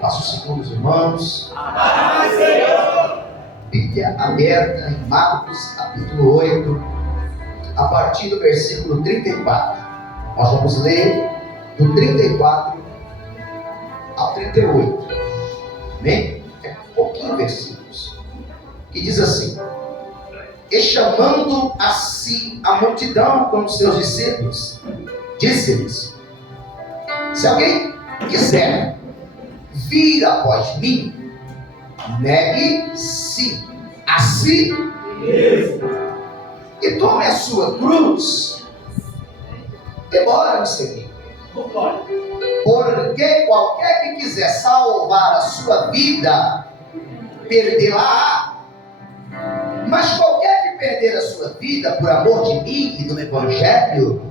Passo os segundos, irmãos. Amém, Senhor. Bíblia aberta em Marcos, capítulo 8, a partir do versículo 34. Nós vamos ler do 34 ao 38. Amém? É pouquinho versículos. Que diz assim: E chamando a si a multidão com os seus discípulos, disse-lhes: Se alguém quiser vir após mim, negue-se a si e tome a sua cruz e bora me seguir. Porque qualquer que quiser salvar a sua vida, perdê-la-á. Mas qualquer que perder a sua vida por amor de mim e do Evangelho,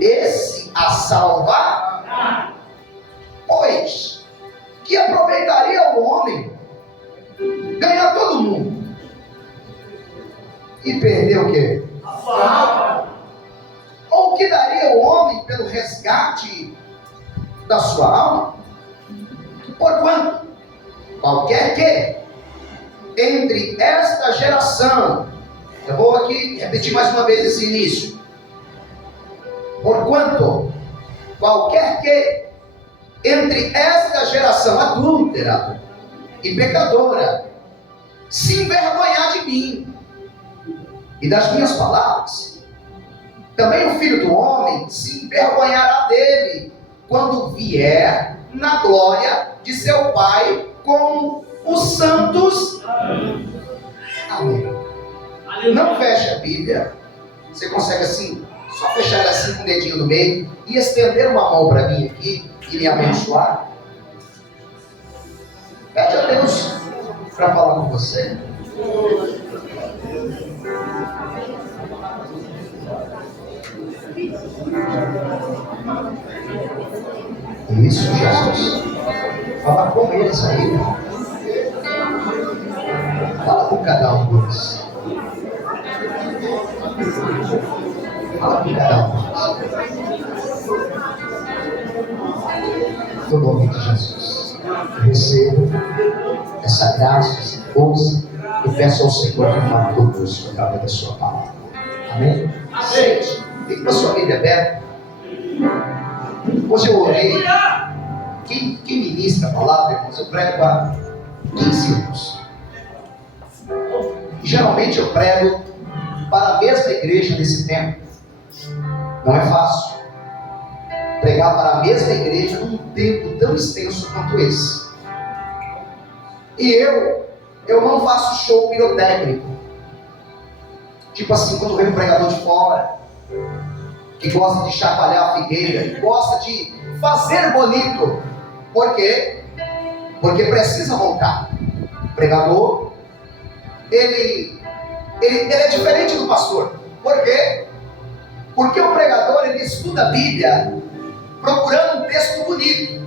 esse a salvará. Pois, que aproveitaria o homem ganhar todo mundo e perder o quê? A sua alma. Ou o que daria o homem pelo resgate da sua alma? Porquanto, qualquer que entre esta geração, eu vou aqui repetir mais uma vez esse início. Porquanto, qualquer que entre esta geração adúltera e pecadora se envergonhar de mim e das minhas palavras, também o Filho do Homem se envergonhará dele quando vier na glória de seu Pai com os santos. Amém. Não feche a Bíblia. Você consegue assim, só fechar ela assim com o dedinho no meio e estender uma mão para mim aqui e me abençoar? Pede a Deus para falar com você. Isso, Jesus. Fala com eles aí. Fala com cada um deles. Fala com cada um deles. No nome de Jesus, receba essa graça, essa força e peço ao Senhor que fale conosco através da sua palavra. Amém? Gente, fique com a sua Bíblia aberta. Hoje eu orei. Quem ministra a palavra, irmãos, eu prego há 15 anos. E geralmente eu prego para a mesma igreja nesse tempo. Não é fácil pregar para a mesma igreja num tempo tão extenso quanto esse. E eu não faço show pirotécnico. Tipo assim, quando vem um pregador de fora, que gosta de chacoalhar a figueira, que gosta de fazer bonito. Por quê? Porque precisa voltar. O pregador, ele é diferente do pastor. Por quê? Porque o pregador, ele estuda a Bíblia procurando um texto bonito.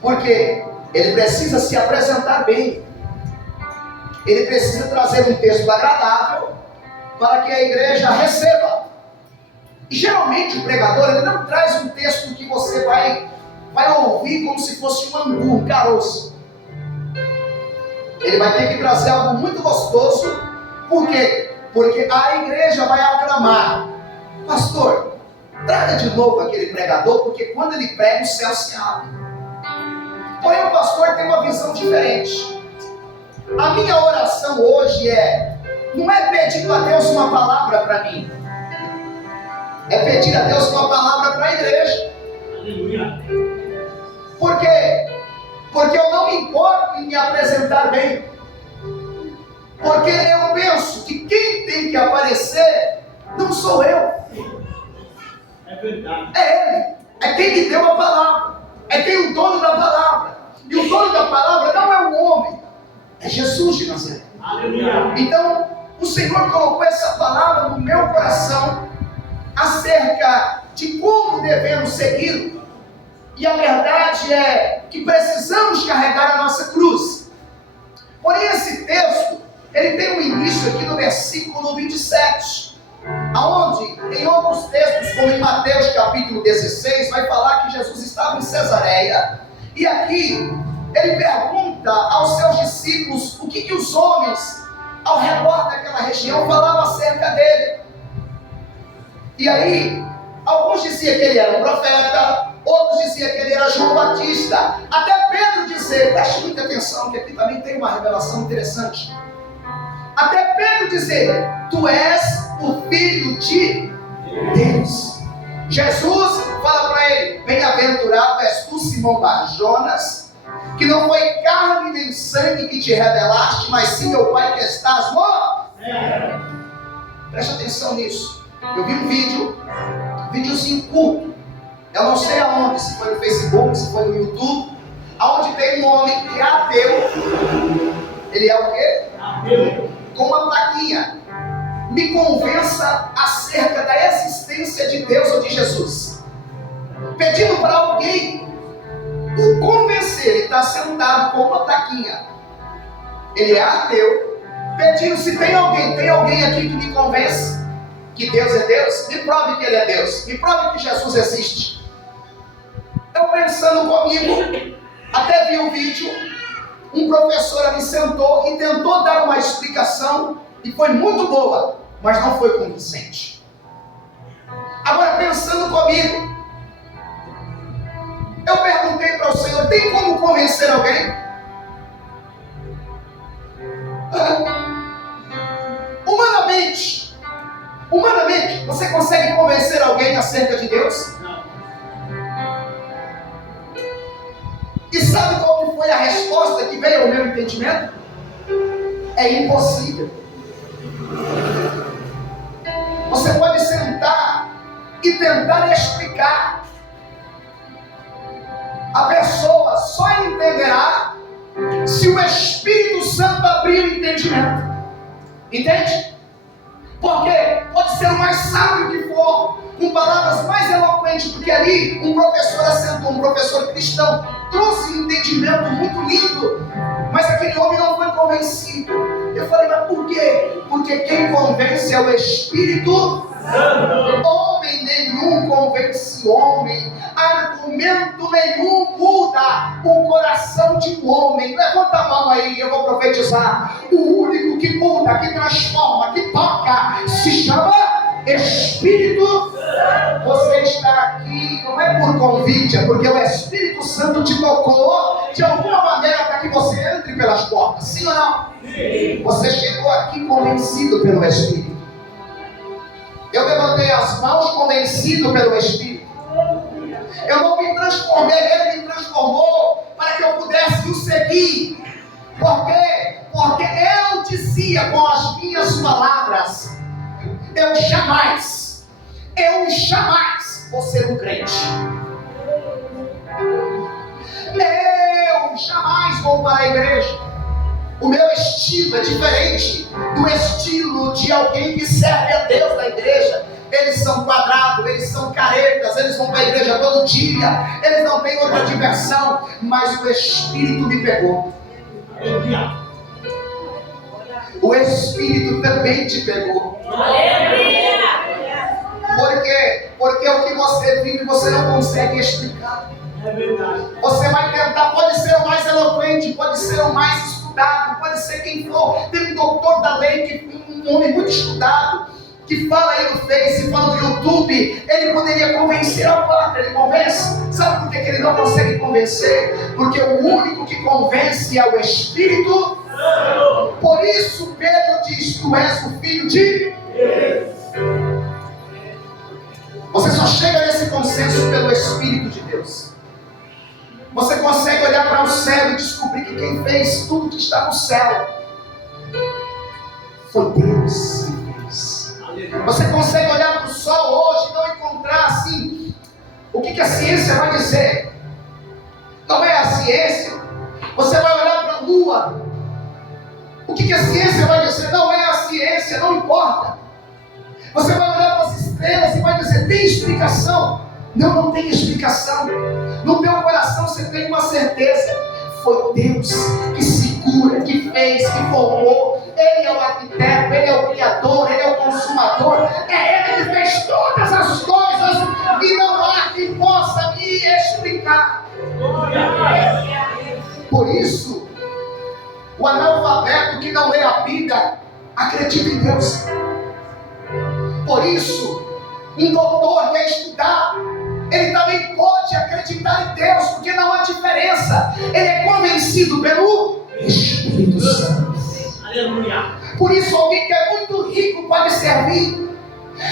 Porque ele precisa se apresentar bem. Ele precisa trazer um texto agradável para que a igreja receba. E geralmente o pregador, ele não traz um texto que você vai ouvir como se fosse um angu, um caroço. Ele vai ter que trazer algo muito gostoso. Por quê? Porque a igreja vai aclamar: pastor, traga de novo aquele pregador, porque quando ele prega o céu se abre. Porém o pastor tem uma visão diferente. A minha oração hoje não é pedir a Deus uma palavra para mim, é pedir a Deus uma palavra para a igreja. Aleluia. Por quê? Porque eu não me importo em me apresentar bem. Porque eu penso que quem tem que aparecer não sou eu. É verdade. É Ele. É quem me deu a palavra. É quem é o dono da palavra. E o dono da palavra não é o homem, é Jesus de Nazaré. Aleluia. Então, o Senhor colocou essa palavra no meu coração acerca de como devemos segui-lo. E a verdade é que precisamos carregar a nossa cruz. Porém, esse texto, ele tem um início aqui no versículo 27. aonde em outros textos, como em Mateus capítulo 16, vai falar que Jesus estava em Cesareia, e aqui ele pergunta aos seus discípulos o que os homens ao redor daquela região falavam acerca dele. E aí, alguns diziam que ele era um profeta, outros diziam que ele era João Batista, até Pedro dizer, preste muita atenção que aqui também tem uma revelação interessante, até Pedro dizer, tu és o Filho de Deus. Jesus fala para ele, bem-aventurado és tu, Simão Bar-Jonas, que não foi carne nem sangue que te revelaste, mas sim meu Pai que estás no céu. Preste atenção nisso. Eu vi um videozinho curto, eu não sei aonde, se foi no Facebook, se foi no YouTube, aonde tem um homem que é ateu. Ele é o quê? Ateu. Com uma plaquinha, me convença acerca da existência de Deus ou de Jesus, pedindo para alguém o convencer. Ele está sentado com uma plaquinha, ele é ateu, pedindo se tem alguém aqui que me convence que Deus é Deus, me prove que Ele é Deus, me prove que Jesus existe. Eu pensando comigo, até vi o vídeo, um professor ali sentou e tentou dar uma explicação, e foi muito boa, mas não foi convincente. Agora pensando comigo, eu perguntei para o Senhor, tem como convencer alguém? Humanamente, você consegue convencer alguém acerca de Deus? Não. E sabe qual que foi a resposta que veio ao meu entendimento? É impossível. Você pode sentar e tentar explicar. A pessoa só entenderá se o Espírito Santo abrir o entendimento. Entende? Porque pode ser o mais sábio que for, com palavras mais eloquentes, porque ali um professor assentou, um professor cristão, trouxe um entendimento muito lindo, mas aquele homem não foi convencido. Eu falei, mas por quê? Porque quem convence é o Espírito Santo. Homem nenhum convence homem, argumento nenhum muda o coração de um homem. Levanta a mão aí, eu vou profetizar. O único que muda, que transforma, que toca, se chama Espírito Santo. Você está aqui, não é por convite, é porque o Espírito Santo te tocou de alguma maneira para que você entre pelas portas, sim ou não? Sim. Você chegou aqui convencido pelo Espírito. Eu levantei as mãos convencido pelo Espírito. Eu não me transformei, Ele me transformou para que eu pudesse o seguir. Por quê? Porque eu dizia com as minhas palavras, eu jamais vou ser um crente. Eu jamais vou para a igreja. O meu estilo é diferente do estilo de alguém que serve a Deus na igreja. Eles são quadrados, eles são caretas, eles vão para a igreja todo dia, eles não têm outra diversão, mas o Espírito me pegou. O Espírito também te pegou. Porque o que você vive você não consegue explicar. É verdade. Você vai tentar, pode ser o mais eloquente, pode ser o mais estudado, pode ser quem for. Tem um doutor da lei, um homem muito estudado, que fala aí no Face, fala no YouTube, ele poderia convencer a pátria, ele convence. Sabe por que ele não consegue convencer? Porque o único que convence é o Espírito Santo. Por isso Pedro diz, tu és o Filho de Deus. Você só chega nesse consenso pelo Espírito de Deus. Você consegue olhar para o céu e descobrir que quem fez tudo que está no céu foi Deus que fez. Você consegue olhar para o sol hoje e não encontrar assim o que a ciência vai dizer. Não é a ciência. Você vai olhar para a lua, o que a ciência vai dizer? Não é a ciência, não importa. Você vai olhar para as estrelas e vai dizer, tem explicação? Não tem explicação. No teu coração você tem uma certeza. Foi Deus que segura, que fez, que formou. Ele é o arquiteto, Ele é o criador, Ele é o consumador. É Ele que fez todas as coisas e não há quem possa me explicar. Por isso, o analfabeto que não lê a Bíblia acredita em Deus. Por isso, um doutor que quer estudar, ele também pode acreditar em Deus, porque não há diferença. Ele é convencido pelo Espírito Santo. Aleluia. Por isso, alguém que é muito rico pode servir.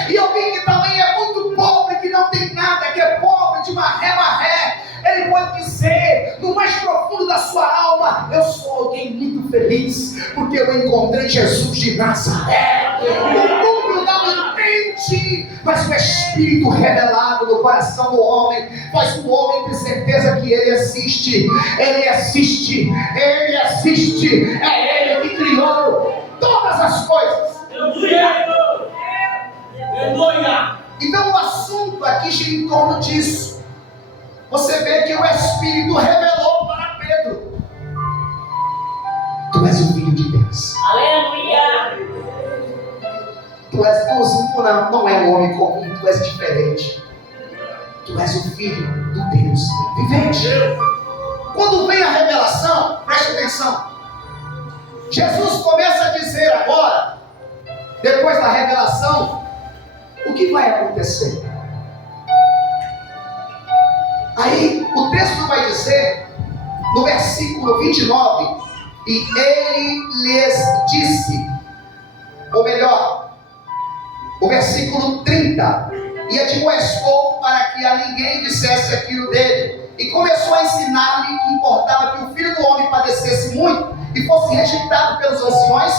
E alguém que também é muito pobre, que não tem nada, que é pobre de maré, ele pode dizer, no mais profundo da sua alma: eu sou alguém muito feliz, porque eu encontrei Jesus de Nazaré. O mundo não entende, mas o Espírito revelado no coração do homem faz o homem ter certeza que Ele existe. Ele existe, Ele existe. É Ele que criou todas as coisas. Aleluia. Então o assunto aqui gira em torno disso. Você vê que o Espírito revelou para Pedro: tu és o Filho de Deus. Aleluia. Tu não é um homem comum, tu és diferente. Tu és o Filho do Deus vivente. Quando vem a revelação, preste atenção. Jesus começa a dizer agora, depois da revelação, o que vai acontecer. Aí o texto vai dizer, no versículo 29, e ele lhes disse, ou melhor, o versículo 30, e admoestou para que a ninguém dissesse aquilo dele, e começou a ensinar-lhe que importava que o Filho do Homem padecesse muito, e fosse rejeitado pelos anciões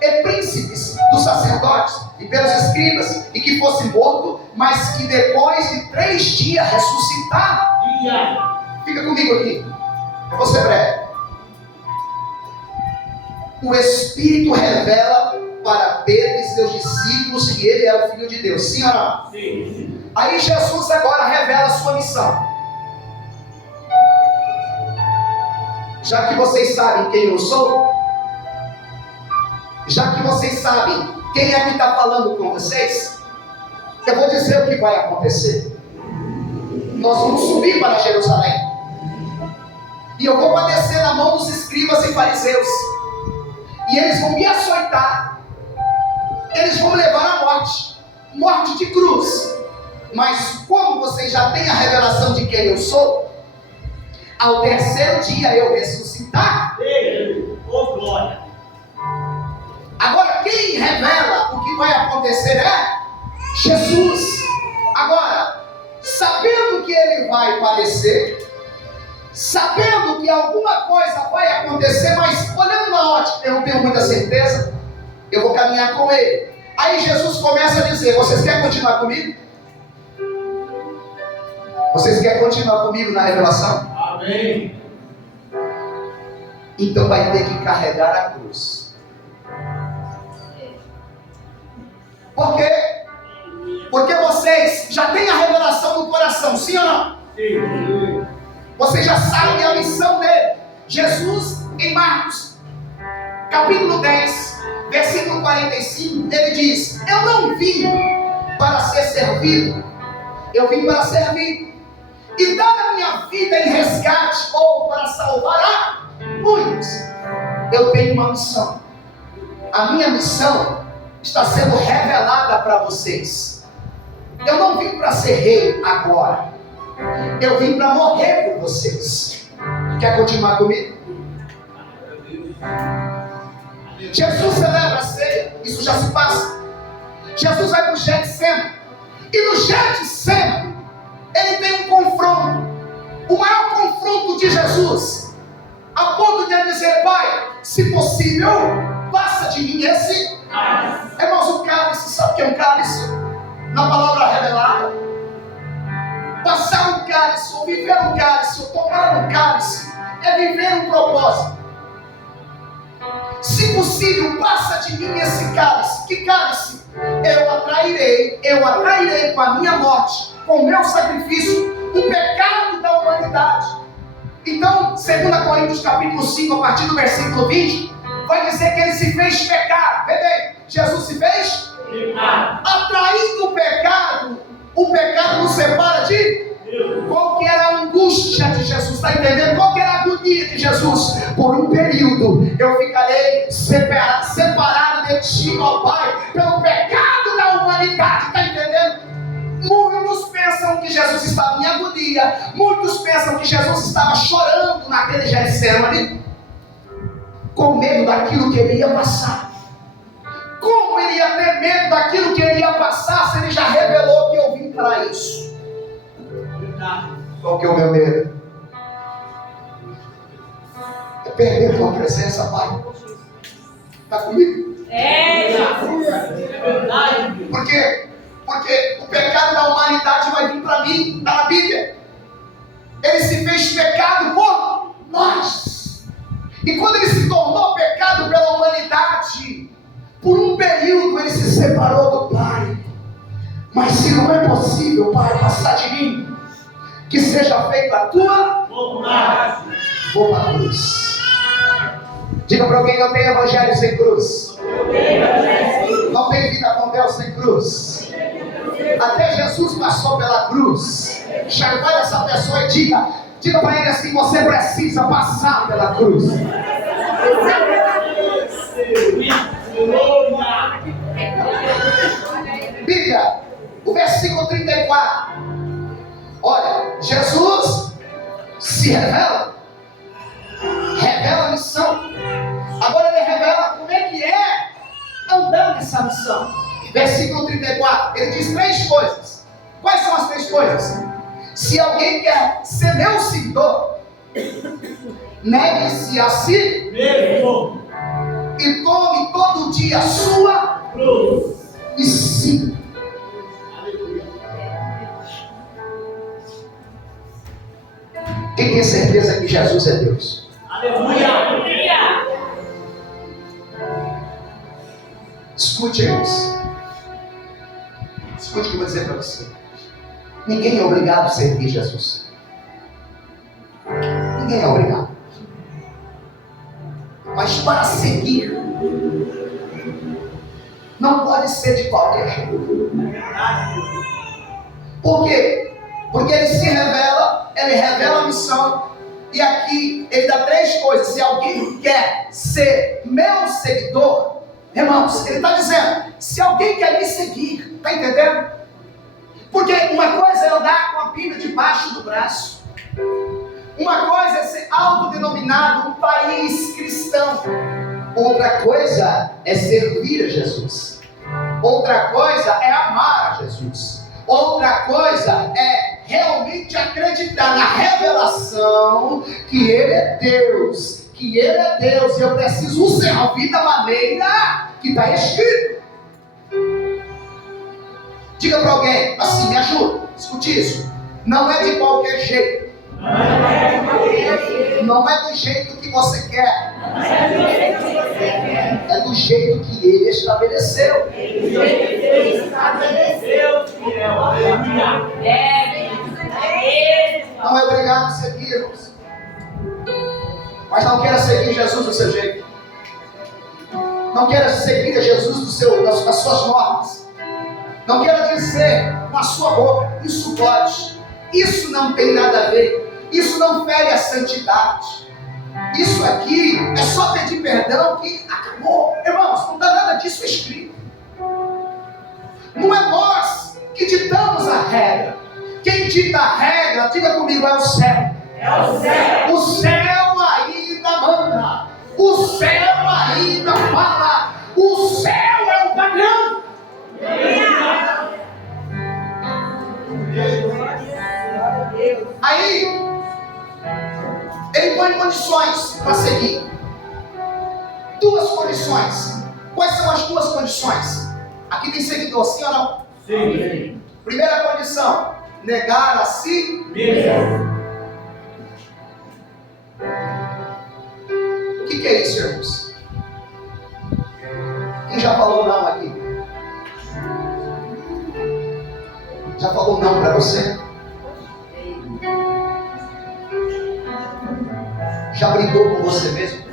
e príncipes dos sacerdotes, e pelos escribas, e que fosse morto, mas que depois de 3 dias ressuscitar. Fica comigo aqui, eu vou ser breve. O Espírito revela para Pedro e seus discípulos que ele é o Filho de Deus, sim ou não? Sim. Aí Jesus agora revela a sua missão. Já que vocês sabem quem eu sou, já que vocês sabem quem é que está falando com vocês, eu vou dizer o que vai acontecer. Nós vamos subir para Jerusalém, e eu vou padecer na mão dos escribas e fariseus, e eles vão me açoitar, eles vão me levar à morte de cruz. Mas como vocês já têm a revelação de quem eu sou, ao 3º dia eu ressuscitar. Oh, glória. Agora quem revela o que vai acontecer é Jesus. Agora, sabendo que ele vai padecer, sabendo que alguma coisa vai acontecer, mas olhando na ótica, eu não tenho muita certeza, eu vou caminhar com ele. Aí Jesus começa a dizer: vocês querem continuar comigo? Vocês querem continuar comigo na revelação? Amém. Então vai ter que carregar a cruz. Por quê? Porque vocês já têm a revelação no coração, sim ou não? Sim. Vocês já sabem a missão dele. Jesus, em Marcos, capítulo 10, versículo 45, ele diz: eu não vim para ser servido, eu vim para servir e dar a minha vida em resgate, ou para salvar a muitos. Eu tenho uma missão. A minha missão está sendo revelada para vocês. Eu não vim para ser rei agora, eu vim para morrer por vocês. Quer continuar comigo? Jesus celebra a ceia, isso já se passa. Jesus vai para o Getsemane, e no Getsemane ele tem um confronto, o maior confronto de Jesus, a ponto de ele dizer: Pai, se possível, passa de mim esse. Irmãos, o cálice, sabe o que é um cálice? Na palavra revelada, passar um cálice, ou viver um cálice, ou tomar um cálice, é viver um propósito. Se possível, passa de mim esse cálice. Que cálice? Eu atrairei com a minha morte, com o meu sacrifício, o pecado da humanidade. Então, 2 Coríntios capítulo 5, a partir do versículo 20, vai dizer que ele se fez pecado. Vê bem, Jesus se fez atraindo o pecado nos separa de qual que era a angústia de Jesus, está entendendo? Qual que era a agonia de Jesus? Por um período eu ficarei separado de ti, ó Pai, pelo pecado da humanidade, está entendendo? Muitos pensam que Jesus estava em agonia, muitos pensam que Jesus estava chorando naquele Getsemane, com medo daquilo que ele ia passar. Como ele ia ter medo daquilo que ele ia passar, se ele já revelou que eu vim para isso? Qual que é o meu medo? É perder tua presença, Pai. Está comigo? É verdade. Por quê? Porque o pecado da humanidade vai vir para mim, está na Bíblia. Ele se fez pecado por nós. E quando ele se tornou pecado pela humanidade, por um período ele se separou do Pai. Mas se não é possível, Pai, passar de mim, que seja feita a tua vontade, vou para a cruz. Diga para alguém: não tem evangelho sem cruz. Não tem vida com Deus sem cruz. Até Jesus passou pela cruz. Chacoalhe essa pessoa e diga para ele assim: você precisa passar pela cruz. Bíblia, o versículo 34. Olha, Jesus se revela a missão. Agora ele revela como é que é andar nessa missão. Versículo 34, ele diz 3 coisas. Quais são as 3 coisas? Se alguém quer ser meu seguidor, negue-se a si mesmo e tome todo dia a sua cruz e siga. Quem tem certeza que Jesus é Deus? Aleluia! Escute, irmãos. Escute o que eu vou dizer para você. Ninguém é obrigado a servir Jesus. Ninguém é obrigado. Mas para seguir, não pode ser de qualquer jeito. Por quê? Porque ele se revela, ele revela a missão. E aqui ele dá 3 coisas. Se alguém quer ser meu seguidor, irmãos, ele está dizendo: se alguém quer me seguir, está entendendo? Porque uma coisa é andar com a Bíblia debaixo do braço. Uma coisa é ser autodenominado um país cristão. Outra coisa é servir a Jesus. Outra coisa é amar a Jesus. Outra coisa é realmente acreditar na revelação que Ele é Deus. Que Ele é Deus e eu preciso o servir da maneira que está escrito. Diga para alguém assim: me ajuda, escute isso. Não é de qualquer jeito. Não é do jeito que você quer. É do jeito que Ele estabeleceu. Não é obrigado a seguir, irmãos. Mas não queira seguir Jesus do seu jeito. Não queira seguir a Jesus das suas normas. Não queira dizer com a sua boca: isso pode. Isso não tem nada a ver. Isso não fere a santidade. Isso aqui é só pedir perdão que acabou. Irmãos, não está nada disso escrito. Não é nós que ditamos a regra. Quem dita a regra, diga comigo, é o céu. É o céu. O céu ainda manda. O céu ainda fala. O céu é o padrão. Aí ele põe condições para seguir. 2 condições. Quais são as 2 condições? Aqui tem seguidor, sim ou não? Sim. Primeira condição: negar a si mesmo. O que é isso, irmãos? Quem já falou não aqui? Já falou não para você? Já brigou com você mesmo?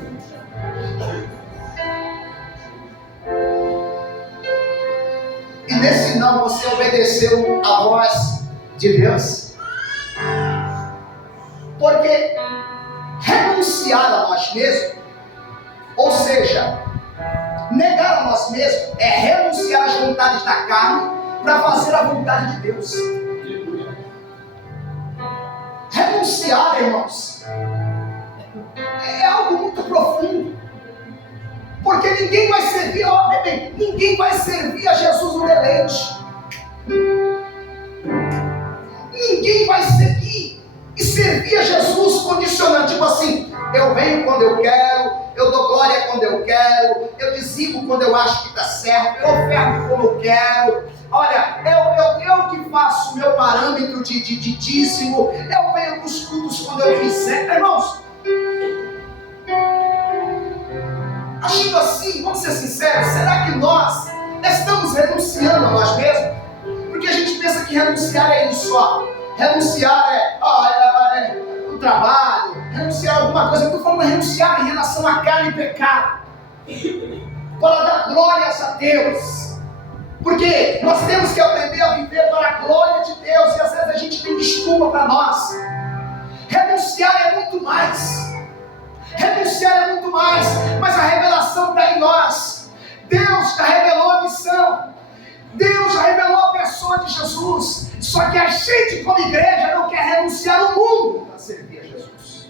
obedeceu a voz de Deus. Porque renunciar a nós mesmos, ou seja, negar a nós mesmos, é renunciar às vontades da carne para fazer a vontade de Deus. Renunciar, irmãos, é algo muito profundo. Porque ninguém vai servir, ninguém vai servir a Jesus no deleite. Ninguém vai seguir e servir a Jesus condicionando, tipo assim, eu venho quando eu quero, eu dou glória quando eu quero, eu dizimo quando eu acho que está certo, eu oferto como eu quero. Olha, eu que faço o meu parâmetro de dízimo, eu venho para os cultos quando eu quiser. Irmãos, agindo assim, vamos ser sinceros, será que nós estamos renunciando a nós mesmos? Porque a gente pensa que renunciar é isso só. Renunciar é o trabalho, renunciar a alguma coisa. Eu estou falando de renunciar em relação à carne e pecado, para dar glórias a Deus. Porque nós temos que aprender a viver para a glória de Deus, e às vezes a gente tem desculpa para nós. Renunciar é muito mais. Renunciar é muito mais, mas a revelação está em nós. Deus já revelou a missão, Deus já revelou a pessoa de Jesus. Só que a gente, como igreja, não quer renunciar ao mundo para servir a Jesus.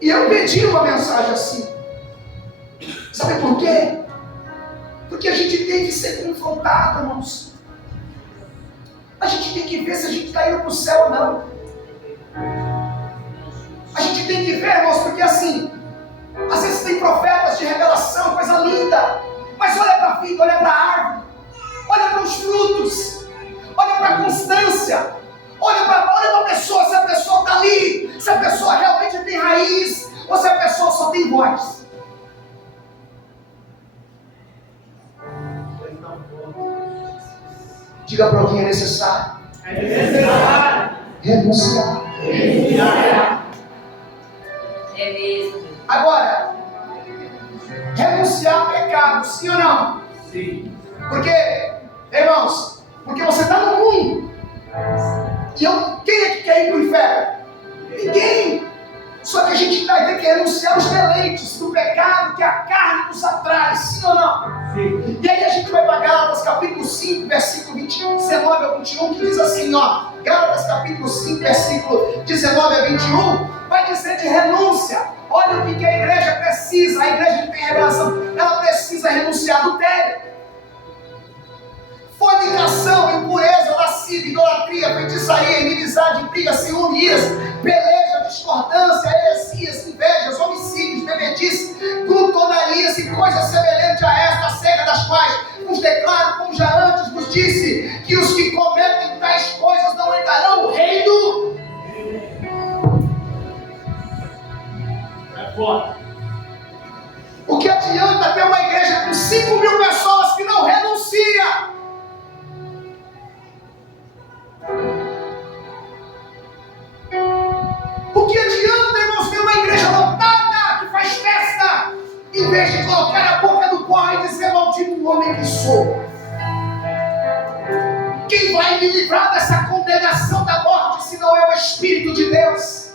E eu pedi uma mensagem assim. Sabe por quê? Porque a gente tem que ser confrontado, irmãos. A gente tem que ver se a gente está indo para o céu ou não. A gente tem que ver, irmãos, porque assim, às vezes tem profetas de revelação, coisa linda, mas olha para a vida, olha para a árvore, olha para os frutos, olha para a constância, olha para a pessoa, se a pessoa está ali, se a pessoa realmente tem raiz, ou se a pessoa só tem voz. Diga para alguém, é necessário. É necessário. Renunciar. É mesmo. Agora, renunciar ao pecado, sim ou não? Sim. Porque, irmãos, porque você está no mundo. E quem é que quer ir para o inferno? Ninguém. Só que a gente vai ter que renunciar aos deleites do pecado que a carne nos atrai, sim ou não? Sim. E aí a gente vai para Gálatas capítulo 5, versículo 19 a 21, que diz assim, ó, Gálatas capítulo 5, versículo 19 a 21, vai dizer de renúncia. Olha o que a igreja precisa, a igreja que tem revelação, ela precisa renunciar do adultério, fornicação, impureza, lascívia, idolatria, feitiçaria, inimizade, briga, ciúme, iras, peleja, discordância, heresias, invejas, homicídios, bebedices, glutonarias e coisas semelhantes a esta, acerca das quais nos declaro, como já antes vos disse, que os que cometem tais coisas não entrarão no reino. É foda. O que adianta ter uma igreja com 5.000 pessoas que não renuncia? O que adianta, irmãos, ter uma igreja lotada que faz festa, em vez de colocar a boca no pó e dizer, maldito homem que sou? Quem vai me livrar dessa condenação da morte, se não é o Espírito de Deus?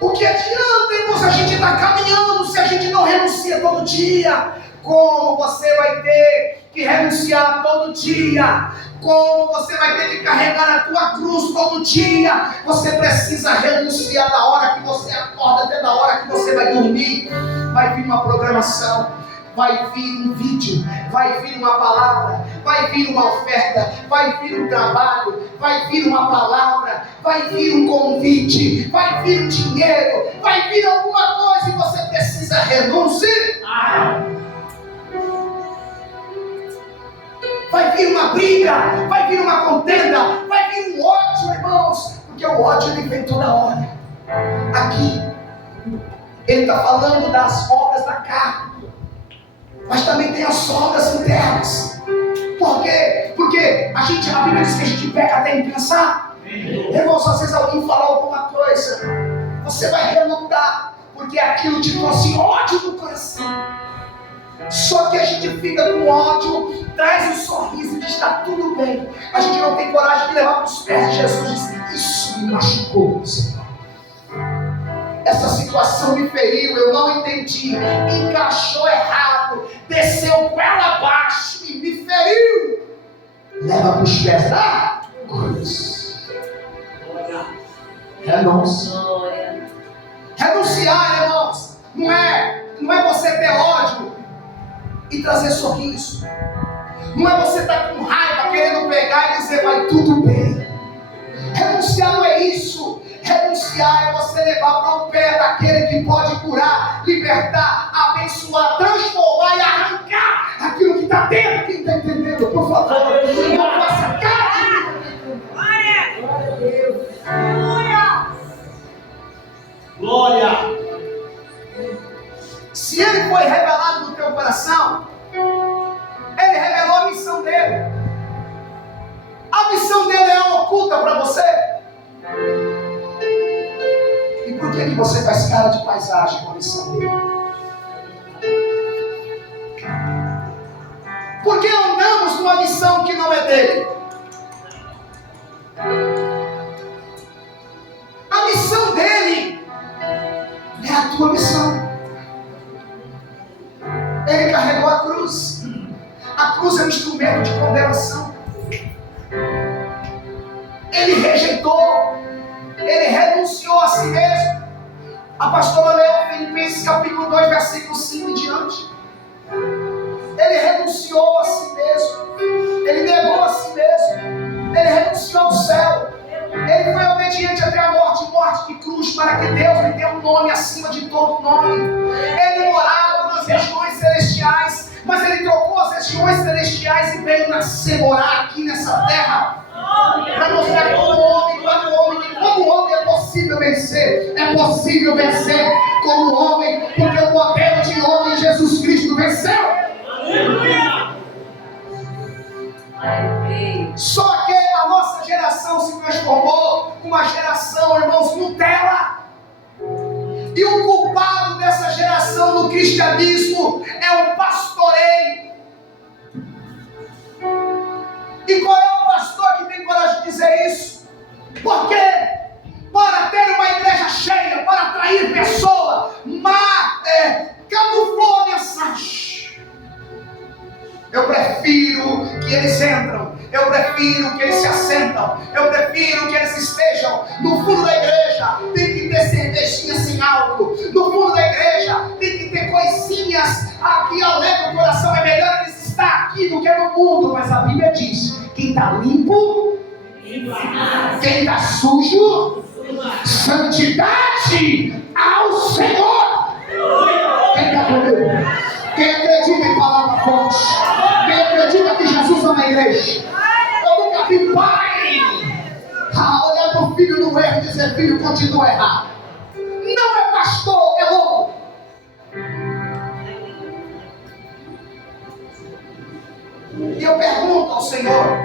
O que adianta, irmãos, a gente está caminhando se a gente não renuncia todo dia? Como você vai ter que renunciar todo dia? Como você vai ter que carregar a tua cruz todo dia? Você precisa renunciar da hora que você acorda até da hora que você vai dormir. Vai vir uma programação, vai vir um vídeo, vai vir uma palavra, vai vir uma oferta, vai vir um trabalho, vai vir uma palavra, vai vir um convite, vai vir um dinheiro, vai vir alguma coisa e você precisa renunciar. Vai vir uma briga, vai vir uma contenda, vai vir um ódio, irmãos, porque o ódio ele vem toda hora. Aqui, ele está falando das obras da carne, mas também tem as obras internas. Por quê? Porque a Bíblia diz que a gente peca até em pensar. Irmãos, às vezes alguém fala alguma coisa, você vai relutar. porque aquilo te trouxe ódio no coração. Só que a gente fica com ódio, traz um sorriso e diz: está tudo bem. A gente não tem coragem de levar para os pés de Jesus e dizer: isso me machucou, Senhor. Essa situação me feriu, eu não entendi, encaixou errado, desceu com ela abaixo e me feriu. Leva para os pés da cruz. Renúncia. Renunciar, irmãos, não é você ter ódio e trazer sorriso. Não é você estar com raiva, querendo pegar e dizer: vai tudo bem. Renunciar não é isso. Renunciar é você levar para o pé daquele que pode curar, libertar, abençoar, transformar e arrancar aquilo que está dentro. Quem está entendendo, por favor, não faça cara de mim. Glória a Deus. Glória. Se ele foi revelado no teu coração, ele revelou a missão dele. A missão dele é oculta para você. E por que você faz cara de paisagem com a missão dele? Por que andamos numa missão que não é dele? A missão dele é a tua missão. Ele carregou a cruz. A cruz é um instrumento de condenação. Ele rejeitou. Ele renunciou a si mesmo. A pastora leu Filipenses capítulo 2, versículo 5 em diante. Ele renunciou a si mesmo. Ele negou a si mesmo. Ele renunciou ao céu. Ele foi obediente até a morte de cruz, para que Deus lhe dê um nome acima de todo nome. Ele morava nas regiões celestiais, mas ele trocou as regiões celestiais e veio morar aqui nessa terra, para mostrar como homem é possível vencer. É possível vencer como homem, porque o modelo de homem Jesus Cristo venceu. Só que a nossa geração se transformou numa geração, irmãos, Nutella. E o culpado dessa geração no cristianismo é o pastoreio. E qual é o pastor que tem coragem de dizer isso? Por quê? Para ter uma igreja cheia, para atrair pessoas, camuflou a mensagem. Eu prefiro que eles entram, eu prefiro que eles se assentam, eu prefiro que eles estejam no fundo da igreja. Tem que ter cervejinha sem álcool no fundo da igreja, tem que ter coisinhas aqui alegra o coração. É melhor eles estar aqui do que no mundo. Mas a Bíblia diz: quem está limpo, quem está sujo, santidade ao Senhor. Quem está comigo? Quem acredita em palavra forte? Quem acredita que Jesus ama a igreja? Eu nunca vi pai olhar para o filho no erro e dizer: filho, continua errado. Não é pastor, é louco. E eu pergunto ao Senhor: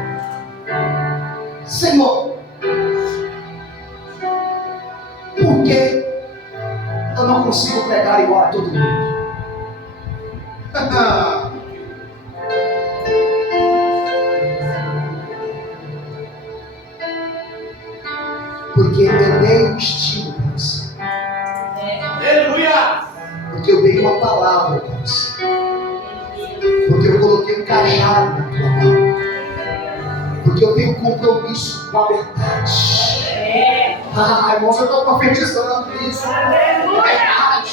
Senhor, por que eu não consigo pregar igual a todo mundo? Porque eu dei um estilo para você. Aleluia! Porque eu dei uma palavra para você. Porque eu coloquei um cajado na tua mão. Porque eu tenho um compromisso com a verdade. Irmãos, eu estou profetizando isso. Verdade.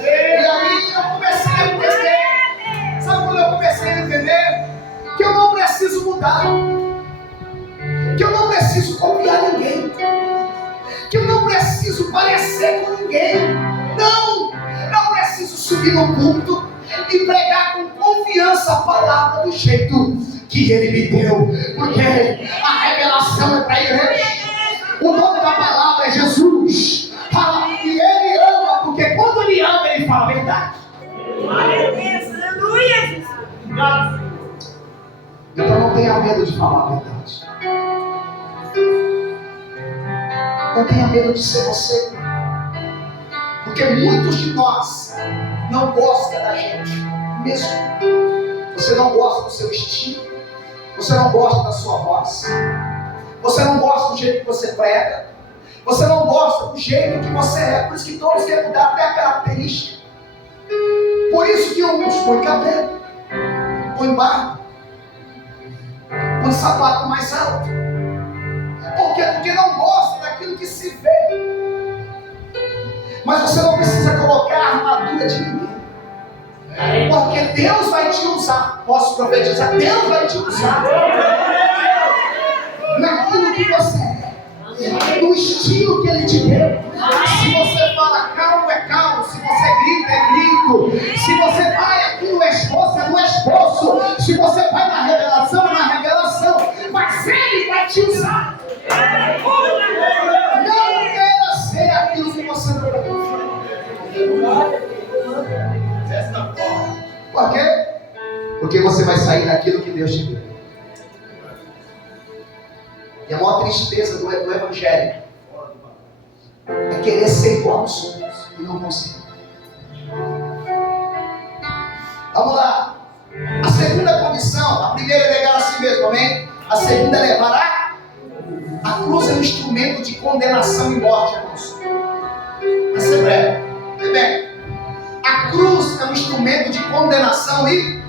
E aí eu comecei a entender. Sabe quando eu comecei a entender? Que eu não preciso mudar. Que eu não preciso copiar ninguém. Que eu não preciso parecer com ninguém. Não! Eu preciso subir no púlpito e pregar com confiança a palavra do jeito que Ele me deu. Porque a revelação é para a igreja. O nome da palavra é Jesus. E Ele ama, porque quando Ele ama, Ele fala a verdade. Aleluia! Então não tenha medo de falar a verdade. Não tenha medo de ser você. Porque muitos de nós não gostam da gente mesmo. Você não gosta do seu estilo, você não gosta da sua voz, você não gosta do jeito que você prega, você não gosta do jeito que você é. Por isso que todos querem mudar até a característica. Por isso que uns põem cabelo, põem barba, põem sapato mais alto. Por quê? Porque não gosta daquilo que se vê. Mas você não precisa colocar a armadura de ninguém. Porque Deus vai te usar. Posso profetizar? Deus vai te usar naquilo que você é, no estilo que Ele te deu. Se você fala calmo, é calmo. Se você grita, é grito. Se você vai aqui no esforço, é no esforço. Se você vai na revelação, é na revelação. Mas Ele vai te usar. Não queira ser aquilo que você não é. Por quê? Porque você vai sair daquilo que Deus te deu. E a maior tristeza do Evangelho é querer ser igual aos outros e não conseguir. Vamos lá. A segunda condição, a primeira é negar a si mesmo, amém? A segunda é levar a cruz é um instrumento de condenação e morte, irmãos. Vai ser breve. Vê bem. A cruz é um instrumento de condenação e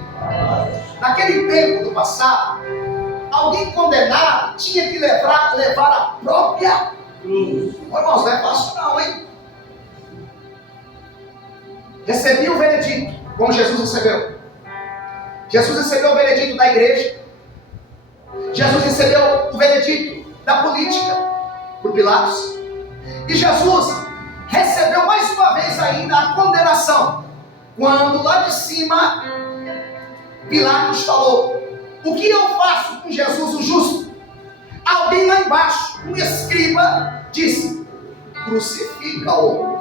naquele tempo do passado, alguém condenado tinha que levar a própria cruz. Irmãos, não é fácil não, hein? Recebi o veredito, como Jesus recebeu. Jesus recebeu o veredito da igreja. Jesus recebeu o veredito da política por Pilatos. E Jesus recebeu mais uma vez ainda a condenação. Quando lá de cima Pilatos falou: o que eu faço com Jesus o justo? Alguém lá embaixo, um escriba, disse: crucifica-o,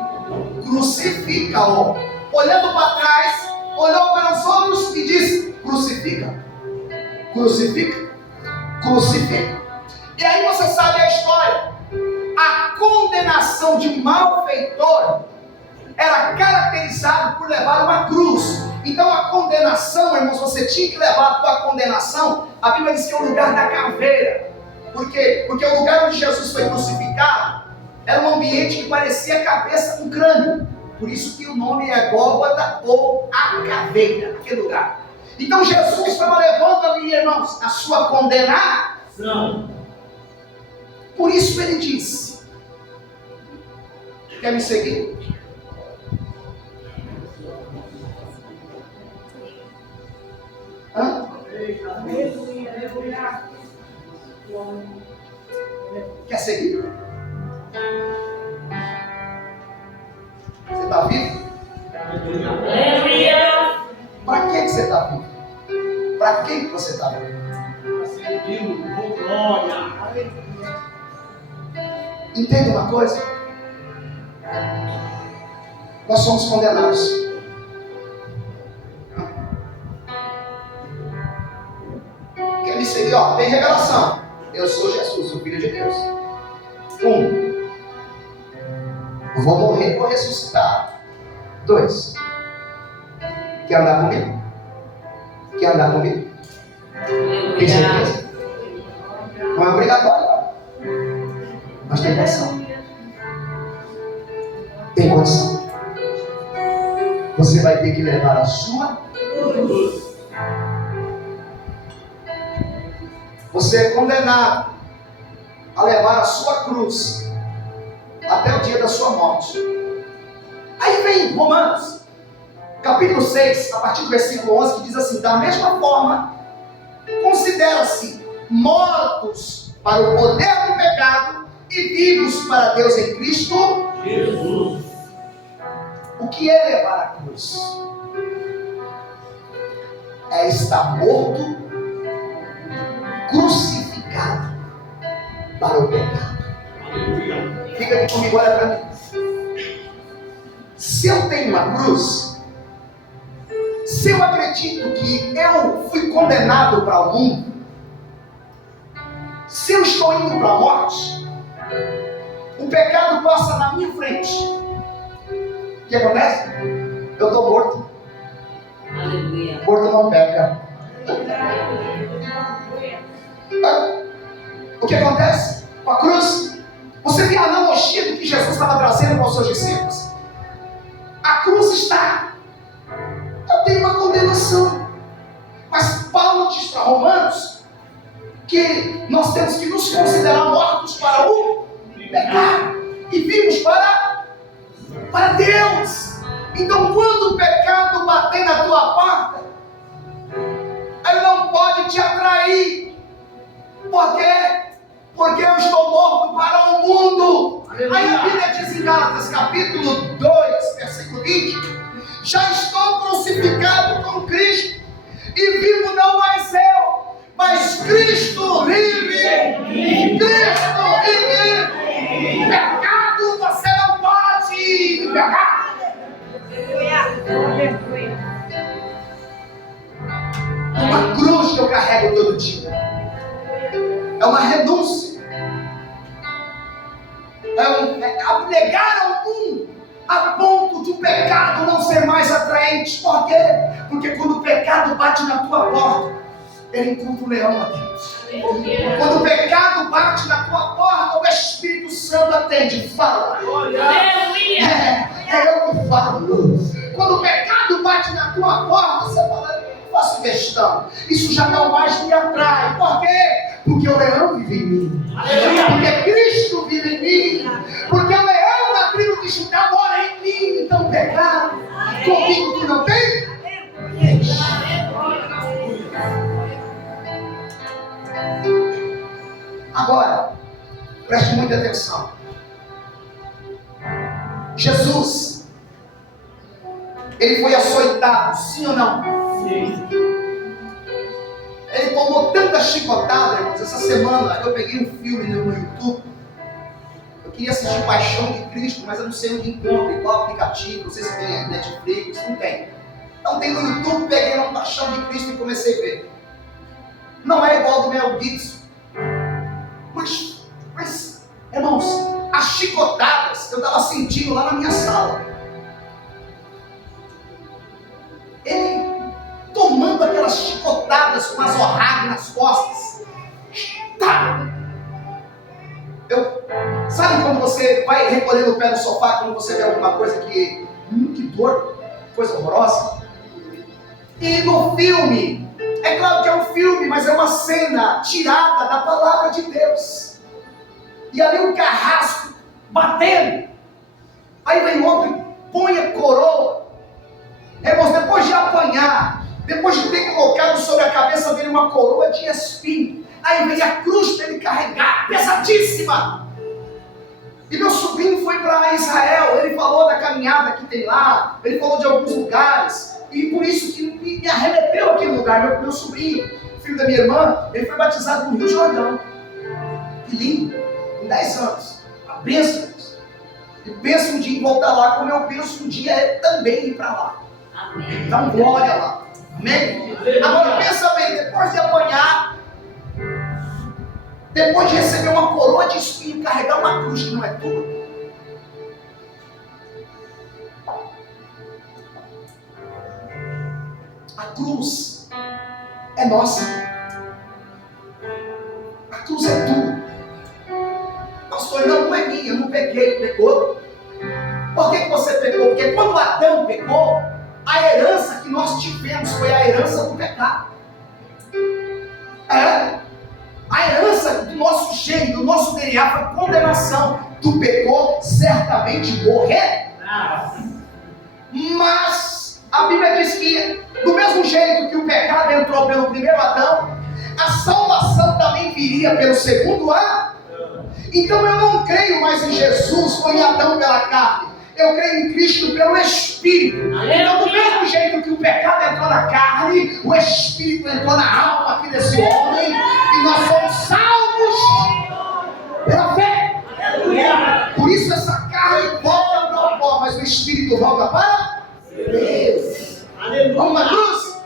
crucifica-o. Olhando para trás, olhou para os outros e disse: crucifica, crucifica, crucifica. E aí você sabe a história. A condenação de um malfeitor era caracterizado por levar uma cruz. Então a condenação, irmãos, você tinha que levar a tua condenação. A Bíblia diz que é o lugar da caveira. Por quê? Porque o lugar onde Jesus foi crucificado era um ambiente que parecia a cabeça do crânio. Por isso que o nome é Gólgota ou a caveira, aquele lugar. Então Jesus estava levando ali, irmãos, a sua condenação. Por isso ele disse: quer me seguir? Hã? Quer seguir? Você está vivo? Para que você está vivo? Para que você está vivo? Glória. Entenda uma coisa? Nós somos condenados. Quer me seguir? Ó, tem revelação. Eu sou Jesus, o Filho de Deus. Eu vou morrer e vou ressuscitar. 2. Quer andar comigo? Quer andar comigo? Tem certeza? Não é obrigatório. Mas tem condição. Tem condição. Você vai ter que levar a sua cruz. Você é condenado a levar a sua cruz até o dia da sua morte. Aí vem Romanos, capítulo 6, a partir do versículo 11, que diz assim: da mesma forma, considera-se mortos para o poder do pecado e vivos para Deus em Cristo Jesus. O que é levar a cruz? É estar morto, crucificado para o pecado. Fica aqui comigo, olha para mim. Se eu tenho uma cruz, se eu acredito que eu fui condenado para o mundo, se eu estou indo para a morte, o pecado passa na minha frente. que acontece? Eu estou morto. Aleluia. Morto não peca. O que acontece com a cruz? Você vê a analogia do que Jesus estava trazendo para os seus discípulos? A cruz está. Eu tenho uma condenação. Mas Paulo diz para Romanos que nós temos que nos considerar mortos para o pecado e vivos para Deus. Então, quando o pecado bater na tua porta, ele não pode te atrair. Por quê? Porque eu estou morto para o mundo. Aí a Bíblia diz em Gálatas capítulo 2, versículo 20: já estou crucificado com Cristo, e vivo não mais eu, mas Cristo vive. Cristo vive. Pecado você não pode pecar. Uma cruz que eu carrego todo dia. É uma renúncia. É abnegar ao mundo a ponto de o pecado não ser mais atraente. Por quê? Porque quando o pecado bate na tua porta, ele encontra o leão lá dentro. Quando o pecado bate na tua porta, o Espírito Santo atende. Fala. É eu que falo. Quando o pecado bate na tua porta, você fala: não faço questão. Isso já não mais me atrai. Por quê? Porque o leão vive em mim. Porque Cristo vive em mim. Porque o leão da tribo de Judá mora em mim. Então pecado comigo tu não tem? Agora, preste muita atenção. Jesus, ele foi açoitado, sim ou não? Sim. Ele tomou tanta chicotada, irmãos. Essa semana eu peguei um filme no YouTube. Eu queria assistir Paixão de Cristo, mas eu não sei onde encontro, em qual aplicativo. Não sei se tem Netflix, não tem. Então tem no YouTube, peguei uma Paixão de Cristo e comecei a ver. Não é igual do Mel Gibson. Mas, irmãos, as chicotadas eu estava sentindo lá na minha sala. Ele tomando aquelas chicotadas com as orragas nas costas. Tá. Sabe quando você vai recolhendo o pé no sofá quando você vê alguma coisa que dor, coisa horrorosa? E no filme, é claro que é um filme, mas é uma cena tirada da palavra de Deus. E ali um carrasco batendo. Aí vem outro e põe a coroa. Irmãos, depois de apanhar, depois de ter colocado sobre a cabeça dele uma coroa de espinho, aí vem a cruz para ele carregar, pesadíssima. E meu sobrinho foi para Israel, ele falou da caminhada que tem lá, ele falou de alguns lugares, e por isso que me arremeteu aquele lugar. Meu sobrinho, filho da minha irmã, ele foi batizado no Rio Jordão. Que lindo, com 10 anos, a bênção. E penso um dia em voltar lá, como eu penso um dia também ir para lá. Amém. Dá glória lá. Amém? Agora pensa bem, depois de apanhar, depois de receber uma coroa de espinho, carregar uma cruz que não é tua. A cruz é nossa. A cruz é tua. Pastor, não é minha, eu não peguei, pecou. Por que você pecou? Porque quando Adão pecou, a herança que nós tivemos foi a herança do pecado. A herança do nosso gene, do nosso DNA foi condenação. Tu pecou, certamente morrerá. Mas a Bíblia diz que do mesmo jeito que o pecado entrou pelo primeiro Adão, a salvação também viria pelo segundo Adão. Então eu não creio mais em Jesus ou em Adão pela carne. Eu creio em Cristo pelo Espírito. Então do mesmo jeito que o pecado entrou na carne, o Espírito entrou na alma aqui desse homem, e nós somos salvos pela fé. Por isso essa carne volta para o pó, mas o Espírito volta para Deus. Vamos na cruz?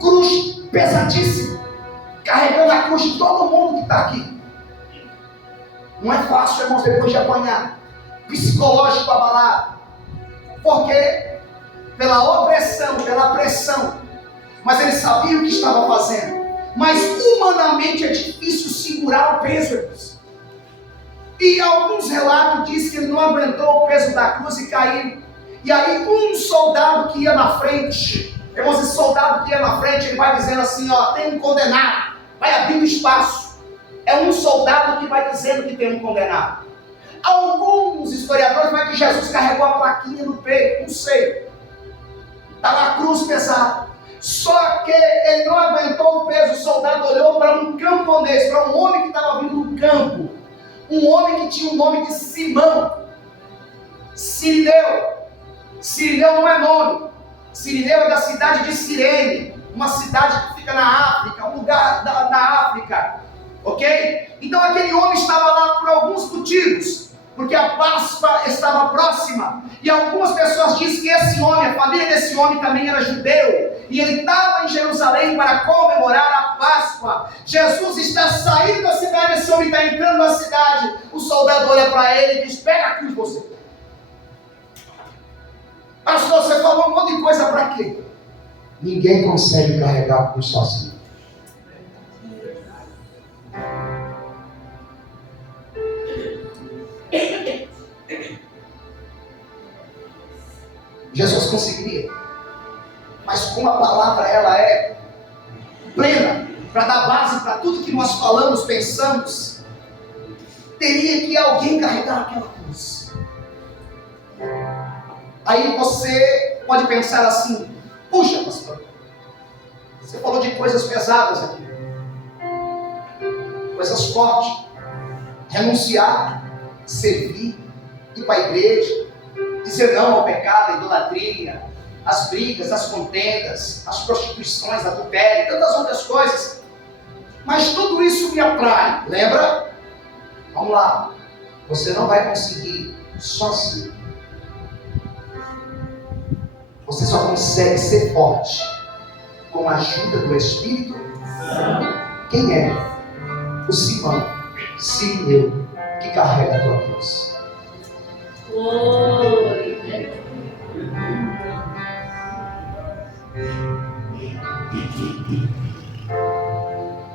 Cruz pesadíssima, carregando a cruz de todo mundo que está aqui. Não é fácil, irmãos, depois de apanhar, psicológico abalado. Por quê? Pela opressão, pela pressão. Mas ele sabia o que estava fazendo. Mas humanamente é difícil segurar o peso, irmãos. E alguns relatos dizem que ele não aguentou o peso da cruz e caiu. E aí um soldado que ia na frente, irmãos, esse soldado que ia na frente, ele vai dizendo assim, ó, tem um condenado, vai abrindo espaço. É um soldado que vai dizendo que tem um condenado. Alguns historiadores falam que Jesus carregou a plaquinha no peito, não sei. Estava a cruz pesada. Só que ele não aguentou o peso. O soldado olhou para um camponês, para um homem que estava vindo do campo. Um homem que tinha o nome de Simão. Cirineu. Cirineu não é nome. Cirineu é da cidade de Cirene. Uma cidade que fica na África. Um lugar na África. Ok? Então aquele homem estava lá por alguns motivos. Porque a Páscoa estava próxima. E algumas pessoas dizem que esse homem, a família desse homem também era judeu. E ele estava em Jerusalém para comemorar a Páscoa. Jesus está saindo da cidade, esse homem está entrando na cidade. O soldado olha para ele e diz, pega a cruz você. Pastor, você falou um monte de coisa para quê? Ninguém consegue carregar a cruz sozinho. Jesus conseguiria, mas como a palavra ela é plena, para dar base para tudo que nós falamos, pensamos, teria que alguém carregar aquela cruz. Aí você pode pensar assim, puxa pastor, você falou de coisas pesadas aqui, coisas fortes, renunciar, servir, ir para a igreja, dizer não ao pecado, à idolatria, às brigas, às contendas, às prostituições, adultério, tantas outras coisas. Mas tudo isso me atrai, lembra? Vamos lá. Você não vai conseguir sozinho. Você só consegue ser forte com a ajuda do Espírito Santo. Quem é? O Simão, Cirineu, que carrega a tua cruz.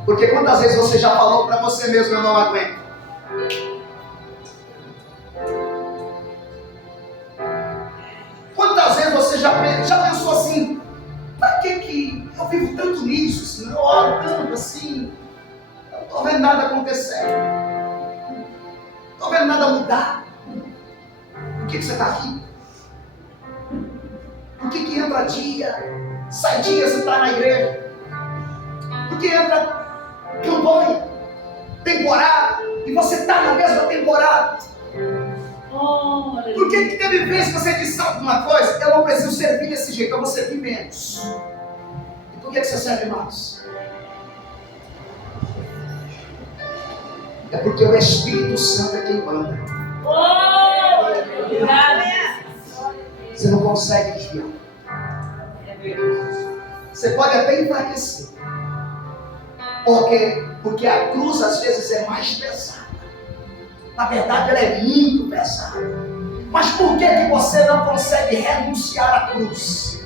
Porque quantas vezes você já falou para você mesmo, eu não aguento? Quantas vezes você já pensou assim, para que eu vivo tanto nisso, assim, eu oro tanto assim, eu não estou vendo nada acontecer, não estou vendo nada mudar. Por que você está aqui? Por que entra dia, sai dia, você está na igreja? Por que entra campanha, temporada, e você está na mesma temporada? Por que teve vezes que você disse alguma coisa? Eu não preciso servir desse jeito, eu vou servir menos. E por que você serve mais? É porque o Espírito Santo é quem manda. Você não consegue desviar. Você pode até enfraquecer. Por quê? Porque a cruz às vezes é mais pesada. Na verdade ela é muito pesada. Mas por que você não consegue renunciar à cruz?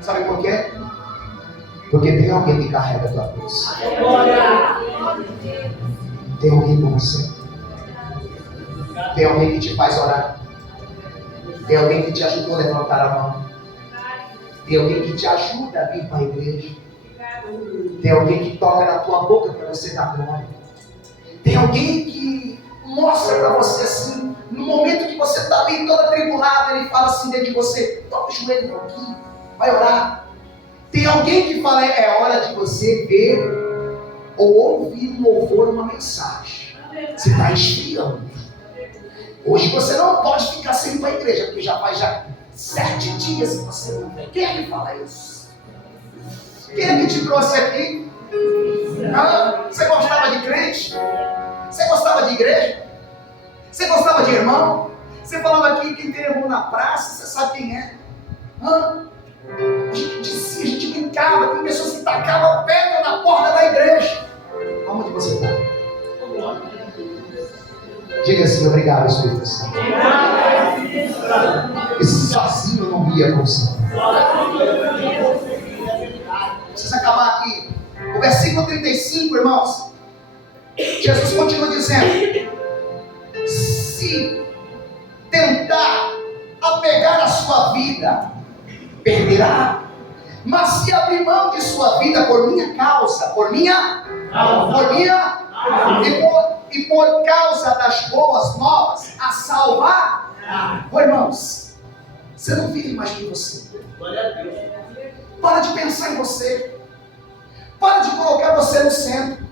Sabe por quê? Porque tem alguém que carrega a tua cruz. Tem alguém com você. Tem alguém que te faz orar. Tem alguém que te ajuda a levantar a mão. Tem alguém que te ajuda a vir para a igreja. Tem alguém que toca na tua boca para você dar glória. Tem alguém que mostra para você assim, no momento que você está ali todo atribulado, ele fala assim dentro de você, toca o joelho aqui, vai orar. Tem alguém que fala, é hora de você ver ou ouvir um louvor, uma mensagem. Você está esfriando. Hoje você não pode ficar sem ir para a igreja, porque já faz 7 dias que você não vem. Quem é que fala isso? Quem é que te trouxe aqui? Ah, você gostava de crente? Você gostava de igreja? Você gostava de irmão? Você falava aqui quem tem irmão na praça, você sabe quem é? Ah, a gente dizia, a gente brincava, tem pessoas que tacavam pedra na porta da igreja. Aonde você está? Diga assim, obrigado, Espírito Santo. Porque sozinho eu não ia para o céu. Precisa acabar aqui. O versículo 35, irmãos. Jesus continua dizendo: se tentar apegar a sua vida, perderá. Mas se abrir mão de sua vida por minha causa, e por causa das boas novas, a salvar, irmãos, você não vive mais de você. Para de pensar em você. Para de colocar você no centro.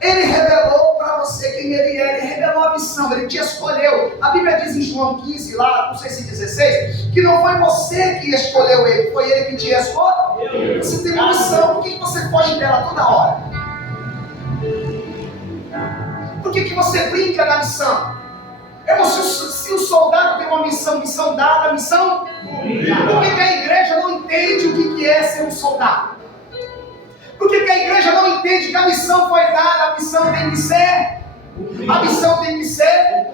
Ele revelou para você quem ele é, ele revelou a missão, ele te escolheu. A Bíblia diz em João 15, lá, não sei se 16, que não foi você que escolheu ele, foi ele que te escolheu. Você tem uma missão, por que você foge dela toda hora? Por que você brinca na missão? Irmão, se o soldado tem uma missão dada, missão, por que a igreja não entende o que é ser um soldado? Por que a igreja não entende que a missão foi dada, a missão tem que ser? A missão tem que ser.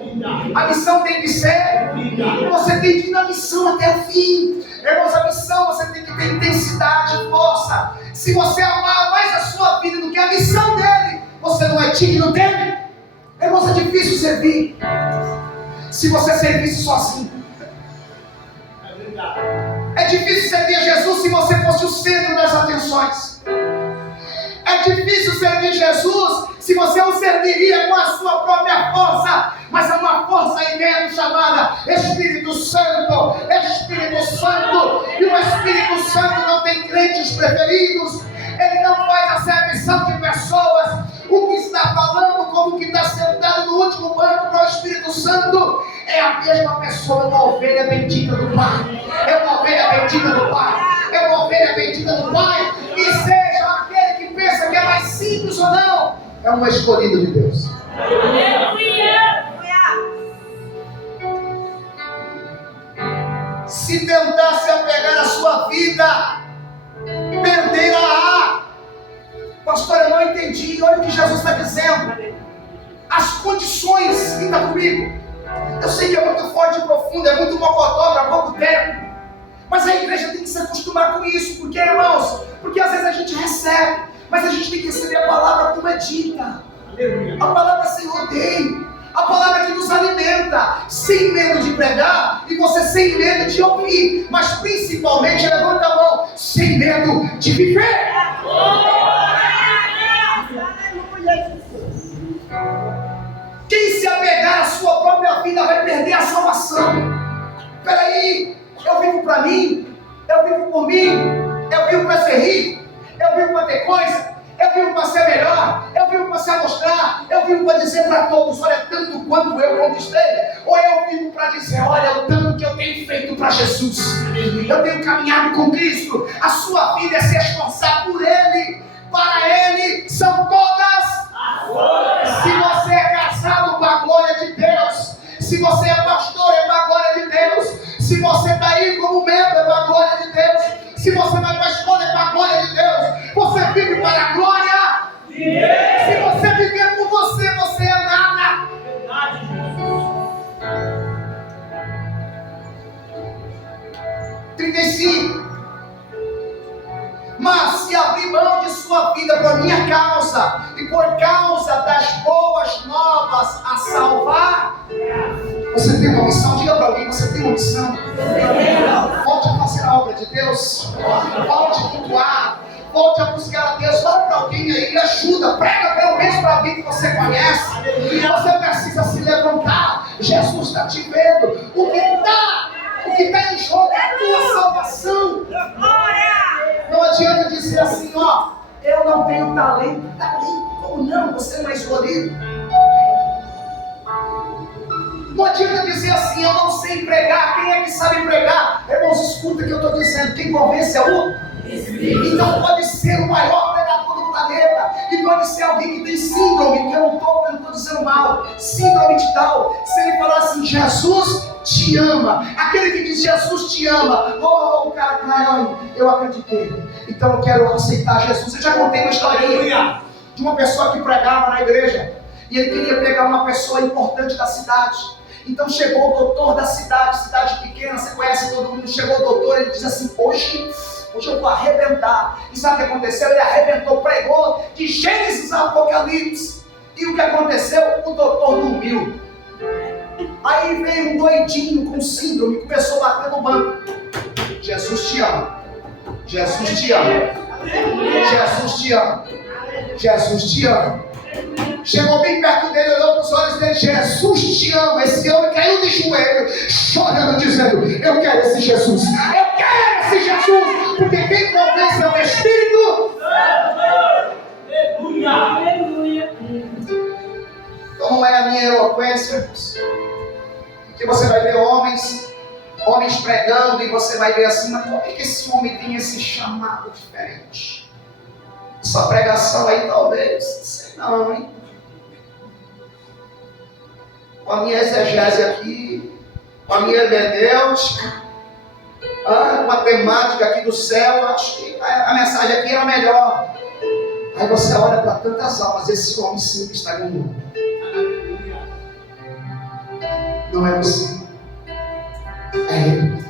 Você tem que ir na missão até o fim. Irmãos, a missão você tem que ter intensidade, força. Se você amar mais a sua vida do que a missão dele, você não é digno dele. Irmãos, é difícil servir se você servisse sozinho. É difícil servir a Jesus se você fosse o centro das atenções. É difícil servir Jesus se você o serviria com a sua própria força, mas há uma força aí dentro chamada Espírito Santo. E o Espírito Santo não tem crentes preferidos, ele não faz acepção de pessoas. O que está falando, como que está sentado no último banco para o Espírito Santo, é a mesma pessoa, uma ovelha bendita do Pai. É uma ovelha bendita do Pai. É uma ovelha bendita do Pai. E seja aquele que pensa que é mais simples ou não, é uma escolhida de Deus. Se tentar se apegar à sua vida, perderá. Pastor, eu não entendi. Olha o que Jesus está dizendo. As condições, quem está comigo? Eu sei que é muito forte e profundo, é muito mocotó para pouco tempo. Mas a igreja tem que se acostumar com isso. Por quê, irmãos? Porque às vezes a gente recebe, mas a gente tem que receber a palavra como é dita. A palavra sem rodeio. A palavra que nos alimenta, sem medo de pregar e você sem medo de ouvir, mas principalmente, levanta a mão, sem medo de viver. Quem se apegar à sua própria vida vai perder a salvação. Peraí, eu vivo para mim, eu vivo por mim, eu vivo para ser rico, eu vivo para ter coisa, eu vivo para ser melhor, eu vivo para se amostrar, eu vivo para dizer para todos, olha tanto quanto eu conquistei, ou eu vivo para dizer, olha o tanto que eu tenho feito para Jesus, eu tenho caminhado com Cristo. A sua vida é se esforçar por Ele, para Ele são todas. Se você é casado, para a glória de Deus. Se você é pastor, é para a glória de Deus. Se você está aí como membro, é para a glória de Deus. Se você vai para a escola, é para a glória de Deus. Você vive para a glória de Deus. Se você viver por você, você é nada. 35. Mas se abrir mão de sua vida por minha causa e por causa das boas novas a salvar, você tem uma missão. Diga para alguém, você tem uma missão. Volte a fazer a obra de Deus. Volte a cultuar. Volte a buscar a Deus. Fala para alguém aí, ajuda. Prega pelo menos para alguém que você conhece. Você precisa se levantar. Jesus está te vendo. O que está em jogo é a tua salvação. Não adianta dizer assim, ó, eu não tenho talento. Como não? Você não é escolhido. Não adianta dizer assim, eu não sei pregar. Quem é que sabe pregar? Irmãos, escuta o que eu estou dizendo. Quem convence é o Então pode ser o maior pregador do planeta. E pode ser alguém que tem síndrome, que eu não estou dizendo mal, síndrome de tal. Se ele falar assim, Jesus te ama, aquele que diz Jesus te ama, o cara cai, eu acreditei, então eu quero aceitar Jesus. Eu já contei uma historinha de uma pessoa que pregava na igreja, e ele queria pegar uma pessoa importante da cidade, Então chegou o doutor da cidade pequena, você conhece todo mundo, chegou o doutor, ele diz assim, hoje eu vou arrebentar. E sabe o que aconteceu? Ele arrebentou, pregou de Gênesis a Apocalipse. E o que aconteceu? O doutor dormiu. Aí veio um doidinho com síndrome, começou a bater no banco. Jesus te ama. Jesus te ama. Jesus te ama. Jesus te ama. Chegou bem perto dele, olhou para os olhos dele, Jesus te ama. Esse homem caiu de joelho, chorando, dizendo, eu quero esse Jesus. Eu quero esse Jesus. Porque quem convence é o Espírito. Aleluia. Então não é a minha eloquência, irmãos. Porque você vai ver homens pregando e você vai ver assim, mas como é que esse homem tem esse chamado diferente? Essa pregação aí talvez, sei não, hein? Com a minha exegese aqui, com a minha hermenêutica, com a temática aqui do céu, acho que a mensagem aqui era melhor. Aí você olha para tantas almas, esse homem simples está ganhando. Não é você. É ele.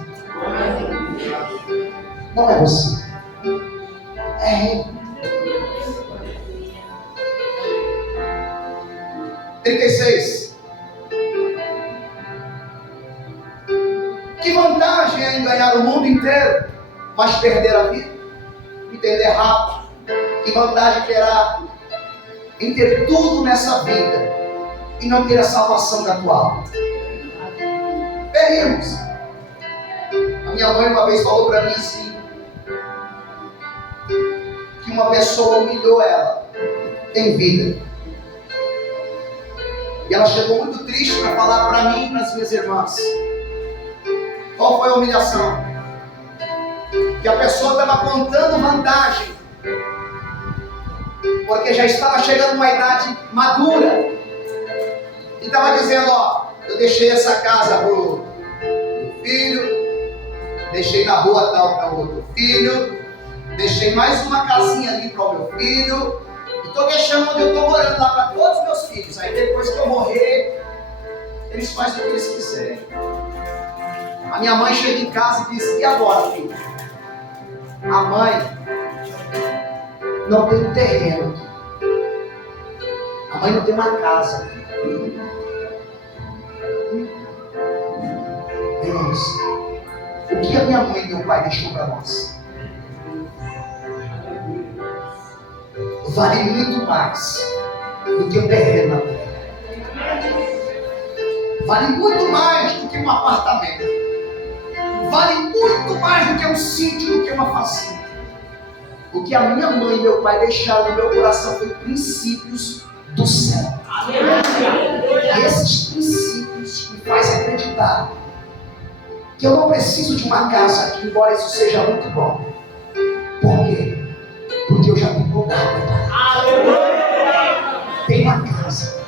Não é você. É ele. 36. Que vantagem é em ganhar o mundo inteiro, mas perder a vida? Entender rápido. Que vantagem terá em ter tudo nessa vida e não ter a salvação da tua alma? Veremos. A minha mãe uma vez falou para mim assim, que uma pessoa humilhou ela em vida. E ela chegou muito triste para falar para mim e para as minhas irmãs. Qual foi a humilhação? Que a pessoa estava contando vantagem, porque já estava chegando uma idade madura. E estava dizendo, ó, eu deixei essa casa para o filho, deixei na rua tal para o outro filho, deixei mais uma casinha ali para o meu filho, e estou deixando onde eu estou morando lá para todos os meus filhos. Aí depois que eu morrer, eles fazem o que eles quiserem. A minha mãe chega em casa e diz, e agora, filho? A mãe não tem um terreno aqui. A mãe não tem uma casa aqui. Irmãos, o que a minha mãe e meu pai deixou para nós vale muito mais do que um terreno na terra. Vale muito mais do que um apartamento. Vale muito mais do que um sítio, do que uma fazenda. O que a minha mãe e meu pai deixaram no meu coração foi princípios do céu. E esses princípios me fazem acreditar que eu não preciso de uma casa aqui, embora isso seja muito bom. Por quê? Porque eu já tenho lugar preparado. Tem uma casa.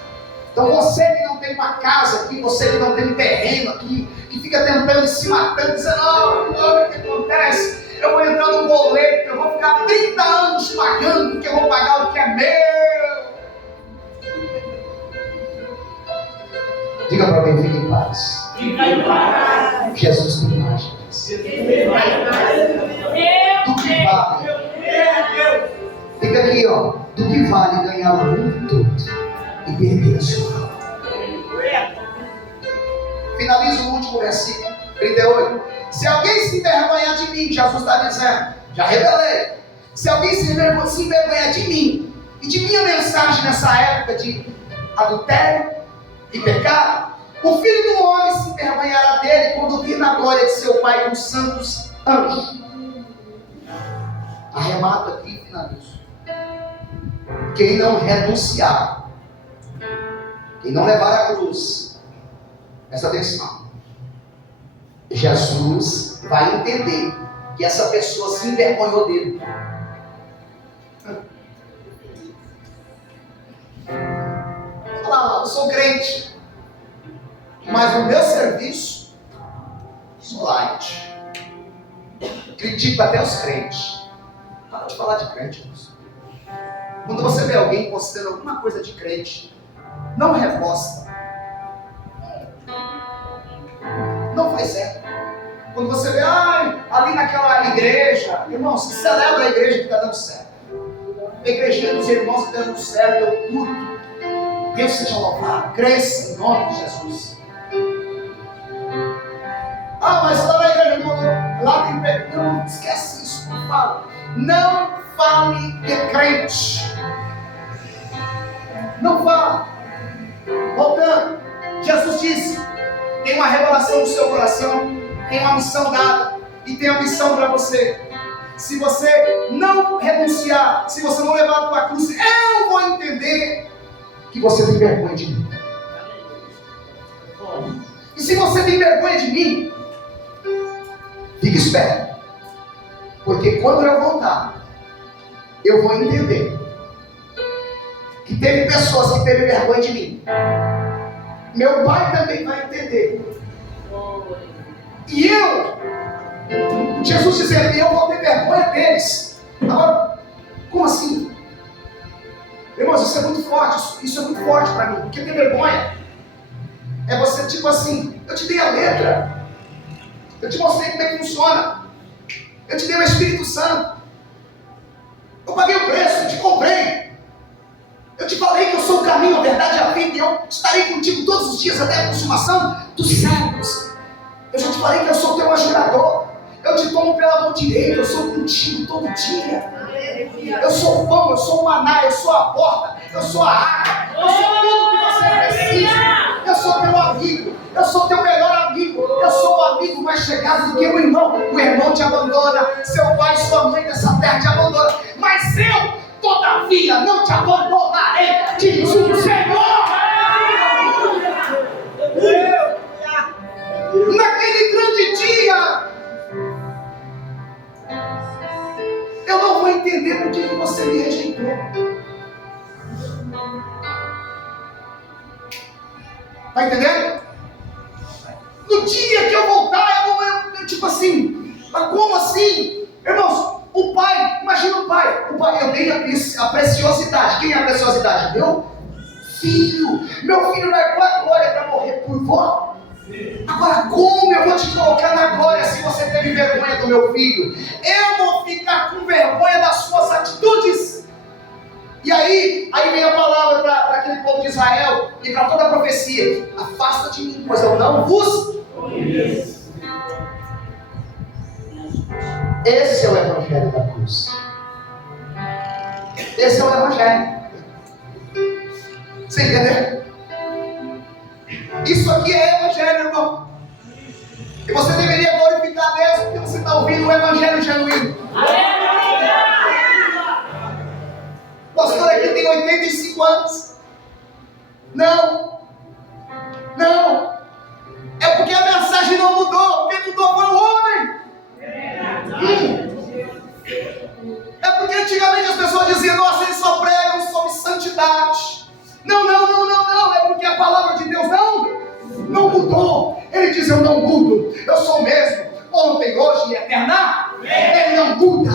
Então você que não tem uma casa aqui, você que não tem um terreno aqui, que fica tentando se matando, dizendo, olha o que acontece, eu vou entrar num boleto, eu vou ficar 30 anos pagando, porque eu vou pagar o que é meu. Diga para mim, fique em paz. Fica em paz. Jesus tem mais. Do que vale? Fica aqui, ó. Do que vale ganhar o mundo todo e perder a sua alma? Finalizo o último versículo, 38. Se alguém se envergonhar de mim, Jesus está dizendo, já revelei. Se alguém se envergonhar de mim e de minha mensagem nessa época de adultério e pecado, o Filho do Homem se envergonhará dele quando vir na glória de seu Pai com os santos anjos. Arremato aqui e finalizo. Quem não renunciar, quem não levar a cruz, presta atenção, Jesus vai entender que essa pessoa se envergonhou dele. Fala, eu sou crente, mas no meu serviço sou light. Critico até os crentes. Para de falar de crente, irmãos. Quando você vê alguém postando alguma coisa de crente, não reposta. deserto. Quando você vê, ali naquela igreja, irmãos, celebra a igreja que está dando certo. A igrejinha dos irmãos que está dando certo, eu curto. Deus seja louvado, cresça em nome de Jesus. Mas lá na igreja, lá tem pecado. Não, esquece isso, não fala. Não fale de crente. Não fale. Voltando, Jesus disse: tem uma revelação no seu coração, tem uma missão dada, e tem uma missão para você. Se você não renunciar, se você não levar a tua cruz, eu vou entender que você tem vergonha de mim. E se você tem vergonha de mim, fique esperto, porque quando eu voltar, eu vou entender que teve pessoas que teve vergonha de mim. Meu pai também vai entender. E Jesus dizendo, eu vou ter vergonha deles. Agora, como assim? Irmãos, isso é muito forte. Isso é muito forte para mim. Porque ter vergonha é você, tipo assim, eu te dei a letra, eu te mostrei como é que funciona, eu te dei o Espírito Santo, eu paguei o preço, eu te comprei, eu te falei que eu sou o caminho, a verdade e a vida, e eu estarei contigo todos os dias até a consumação dos séculos. Eu já te falei que eu sou teu ajudador, eu te tomo pela mão direita, eu sou contigo todo dia. Eu sou o pão, eu sou o maná, eu sou a porta, eu sou a água, eu sou tudo que você precisa. Eu sou teu amigo, eu sou teu melhor amigo, eu sou o amigo mais chegado do que o irmão. O irmão te abandona, seu pai e sua mãe dessa terra te abandonam, mas eu, todavia, não te abandonarei, diz o Senhor. Naquele grande dia, eu não vou entender por que você me rejeitou. Tá entendendo? No dia que eu voltar, eu tipo assim, mas como assim? Irmãos, o pai, imagina o pai, eu dei a preciosidade. Quem é a preciosidade? Meu filho não é com a glória para morrer por vós. Agora, como eu vou te colocar na glória se você teve vergonha do meu filho? Eu vou ficar com vergonha das suas atitudes. E aí vem a palavra para aquele povo de Israel e para toda a profecia: afasta de mim, pois eu não vos conheço. Esse é o evangelho da cruz. Esse é o evangelho. Você entendeu? Isso aqui é evangelho, irmão. E você deveria glorificar a Deus porque você está ouvindo o evangelho genuíno. O pastor aqui tem 85 anos. Não. É porque a mensagem não mudou. Quem mudou foi o homem. É porque antigamente as pessoas diziam: nossa, eles só pregam sobre santidade. Não. É porque a palavra de Deus não mudou. Ele diz: eu não mudo. Eu sou o mesmo. Ontem, hoje e eterna. Ele não muda.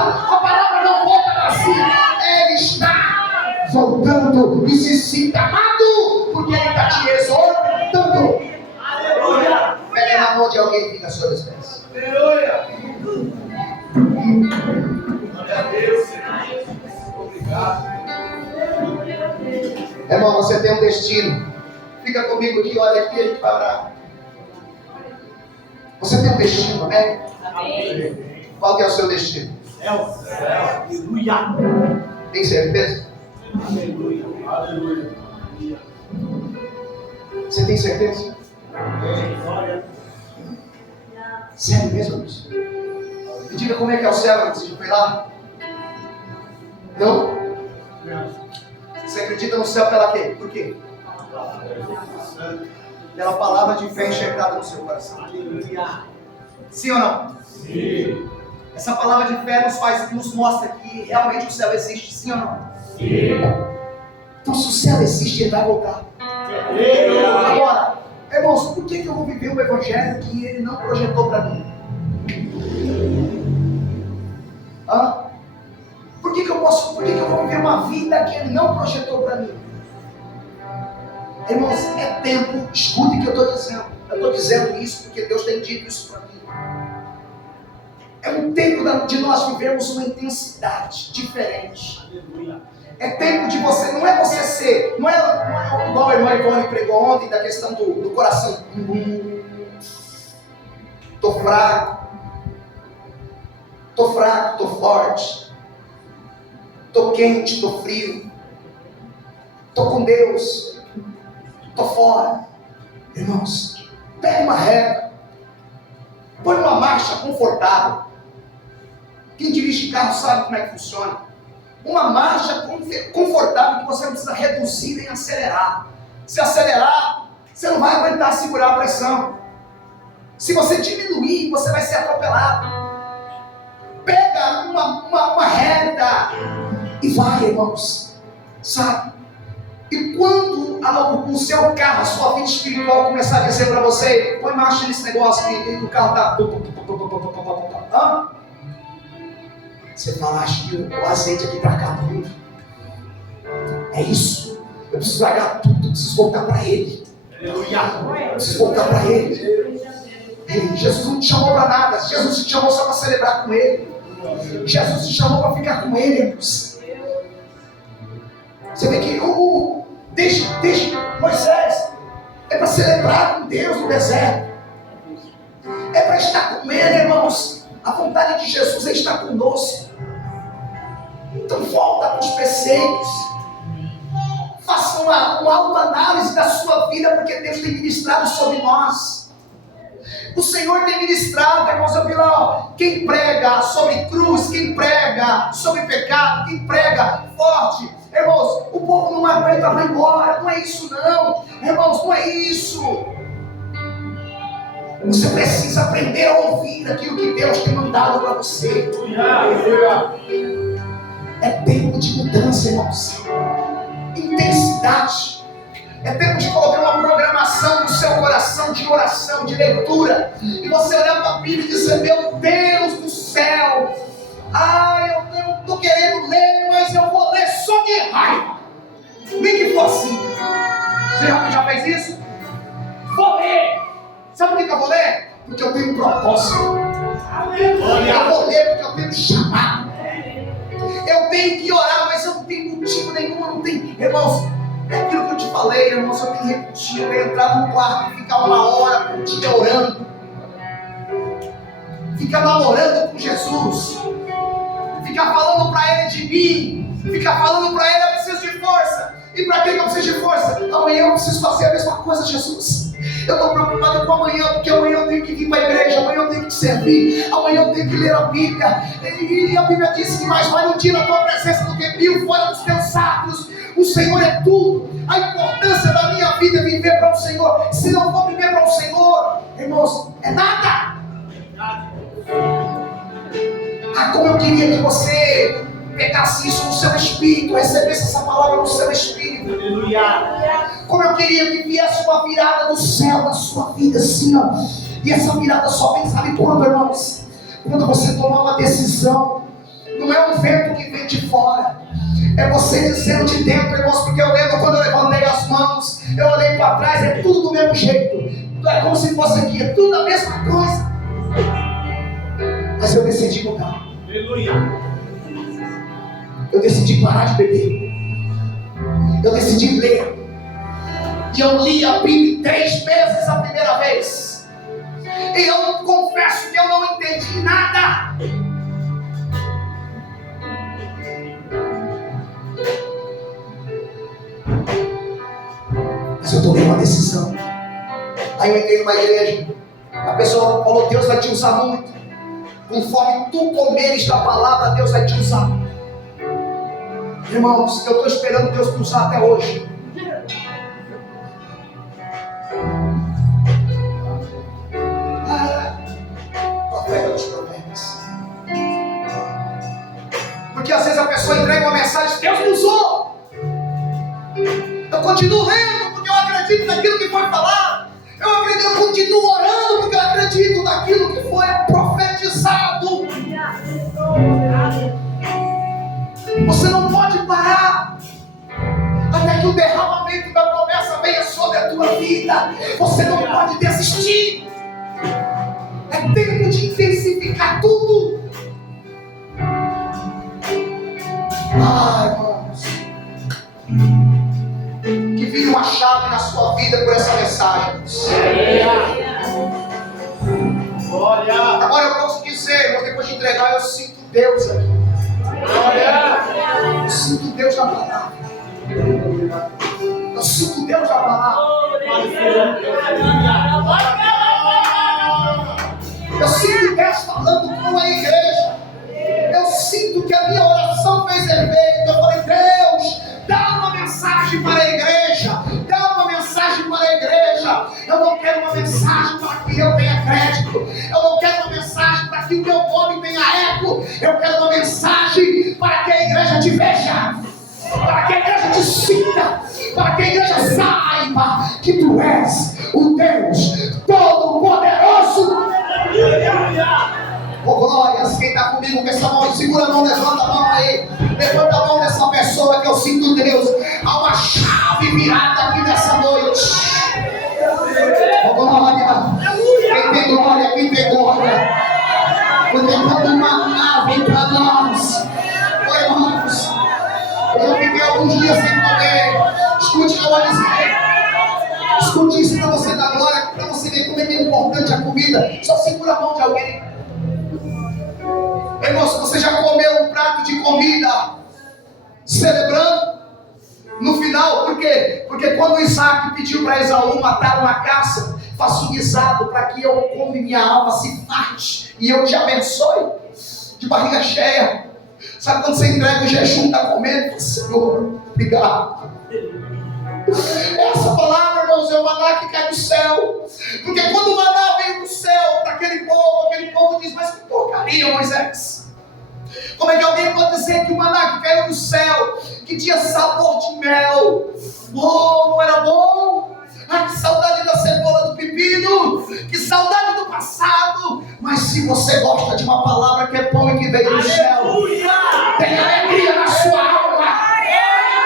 A palavra não volta para si. Ele está voltando. E se sinta amado, porque ele está te exortando. Aleluia. Pegue na mão de alguém e fica sobre os pés. Aleluia. Glória a Deus. Obrigado. Irmão, você tem um destino. Fica comigo aqui, olha aqui, a gente vai orar. Você tem um destino, amém? Amém. Qual que é o seu destino? Aleluia. Tem certeza? Aleluia. Você tem certeza? Sério mesmo, Deus? Me diga como é que é o céu, você já foi lá? Não? Você acredita no céu pela quê? Por quê? Pela palavra de fé enxertada no seu coração. Sim ou não? Sim. Essa palavra de fé nos mostra que realmente o céu existe, sim ou não? Sim. Então, se o céu existe, ele vai voltar. Agora, irmãos, por que eu vou viver o evangelho que ele não projetou para mim? Por que eu vou viver uma vida que ele não projetou para mim? Irmãos, é tempo, escute o que eu estou dizendo. Eu estou dizendo isso porque Deus tem dito isso para mim. É um tempo de nós vivermos uma intensidade diferente. É tempo de você, não é você ser, não é igual a irmã Ivone pregou ontem, da questão do coração. Estou fraco, estou forte, estou quente, estou frio, estou com Deus, estou fora. Irmãos, pega uma régua, põe uma marcha confortável. Quem dirige carro sabe como é que funciona. Uma marcha confortável que você não precisa reduzir nem acelerar. Se acelerar, você não vai aguentar segurar a pressão. Se você diminuir, você vai ser atropelado. Pega uma reta e vai, irmãos. Sabe? E quando o seu carro, a sua vida espiritual começar a dizer para você, põe marcha nesse negócio e o carro tá... Você fala, acho que o azeite aqui está acabando. É isso. Eu preciso largar tudo, eu preciso voltar para Ele. Eu preciso voltar para Ele. Jesus não te chamou para nada. Jesus te chamou só para celebrar com Ele. Jesus te chamou para ficar com Ele, irmãos. Você vê que deixa Moisés. É para celebrar com Deus no deserto. É para estar com Ele, irmãos. A vontade de Jesus é estar conosco. Então volta para os preceitos. Faça uma autoanálise da sua vida, porque Deus tem ministrado sobre nós. O Senhor tem ministrado, irmãos. Eu vi lá, ó, quem prega sobre cruz, quem prega sobre pecado, quem prega forte. Irmãos, o povo não aguenta, vai embora. Não é isso não. Irmãos, não é isso. Você precisa aprender a ouvir aquilo que Deus tem mandado para você. É tempo de mudança, irmãos. Intensidade. É tempo de colocar uma programação no seu coração de oração, de leitura. E você olhar para a Bíblia e dizer, meu Deus do céu. Eu estou querendo ler, mas eu vou ler só de raiva. Nem que for assim. Você já fez isso? Vou ler. Sabe por que eu vou ler? Porque eu tenho um propósito. Eu vou ler porque eu tenho um chamado. Eu tenho que orar, mas eu não tenho motivo nenhum. Eu não tenho. Irmãos, é aquilo que eu te falei, irmãos. Eu tenho que repetir. Eu ia entrar no quarto e ficar 1 hora por dia orando. Ficar namorando com Jesus. Ficar falando para Ele de mim. Ficar falando para Ele, eu preciso de força. E para que eu preciso de força? Amanhã eu preciso fazer a mesma coisa, Jesus. Eu estou preocupado com amanhã, porque amanhã eu tenho que vir para a igreja, amanhã eu tenho que te servir, amanhã eu tenho que ler a Bíblia. E a Bíblia diz que mais vale um dia na tua presença do que 1000 fora dos teus atos. O Senhor é tudo. A importância da minha vida é viver para o Senhor. Se não for viver para o Senhor, irmãos, é nada. Como eu queria que você pegasse isso no seu espírito, recebesse essa palavra no seu espírito. Aleluia. Como eu queria que viesse uma virada do céu na sua vida, assim, ó. E essa virada só vem, sabe quando, irmãos? Quando você tomar uma decisão. Não é um vento que vem de fora, é você dizendo de dentro, irmãos. Porque eu lembro quando eu levantei as mãos, eu olhei para trás, é tudo do mesmo jeito. É como se fosse aqui, é tudo a mesma coisa. Mas eu decidi mudar. Aleluia. Eu decidi parar de beber. Eu decidi ler. E eu li a Bíblia 3 vezes a primeira vez. E eu confesso que eu não entendi nada. Mas eu tomei uma decisão. Aí eu entrei numa igreja. A pessoa falou, Deus vai te usar muito. Conforme tu comeres da palavra, Deus vai te usar. Irmãos, eu estou esperando Deus me usar até hoje. Profeta dos problemas. Porque às vezes a pessoa entrega uma mensagem, Deus me usou. Eu continuo lendo porque eu acredito naquilo que foi falado. Eu continuo orando porque eu acredito naquilo que foi profetizado. Você não pode parar até que o derramamento da promessa venha sobre tua vida. Você não pode desistir. É tempo de intensificar tudo. Ai, irmãos, que vire uma chave na sua vida por essa mensagem. Agora eu posso dizer, irmão, depois de entregar, eu sinto Deus aqui. Eu sinto Deus na palavra. Eu sinto Deus na palavra. Eu sinto Deus falando com a igreja. Eu sinto que a minha oração fez efeito. Eu falei, Deus, dá uma mensagem para a igreja. Dá uma mensagem para a igreja. Eu não quero uma mensagem para que eu tenha crédito. Eu não quero uma mensagem para que o meu nome tenha eco. Eu quero uma mensagem para que a igreja te veja. Para que a igreja te sinta. Para que a igreja saiba que tu és o Deus Todo-Poderoso. Oh, glórias, quem está comigo com essa mão, segura a mão, levanta a mão aí. Levanta a mão dessa pessoa que eu sinto Deus. Há uma chave virada aqui nessa noite. Oh, glória. Quem tem glória, quem tem glória. Porque quando uma nave vem para nós, oh, irmãos, eu fiquei alguns dias sem comer. Escute o que eu vou dizer. Escute isso para você dar glória, para você ver como é que é importante a comida. Só segura a mão de alguém. Irmão, se você já comeu um prato de comida celebrando, no final, por quê? Porque quando Isaac pediu para Esaú matar uma caça, faça um guisado para que eu come minha alma se parte e eu te abençoe de barriga cheia. Sabe quando você entrega o jejum, está comendo? Senhor, obrigado. Essa palavra, irmãos, é o maná que cai do céu. Porque quando o maná veio do céu para aquele povo diz, mas que porcaria, Moisés. Como é que alguém pode dizer que o maná que caiu do céu, que tinha sabor de mel, oh, não era bom? Ah, que saudade da cebola, do pepino, que saudade do passado. Mas se você gosta de uma palavra que é pão e que veio do céu, tem alegria na sua alma.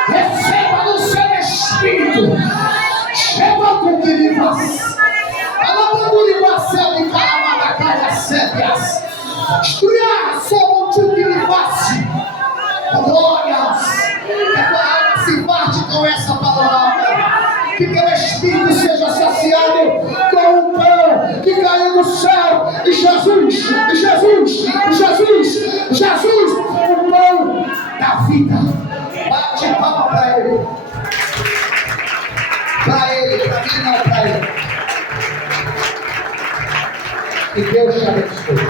Receba no seu espírito. Chega com que me faz. Ela mandou lhe passar de calamada, caia sépias. Estruiar só o que me faz. Glórias. Que a tua alma se parte com essa palavra. Que teu espírito seja saciado com o pão que caiu do céu. E Jesus, o pão da vida. Bate palma para ele. Para ele, para mim não, para ele. Que Deus te abençoe.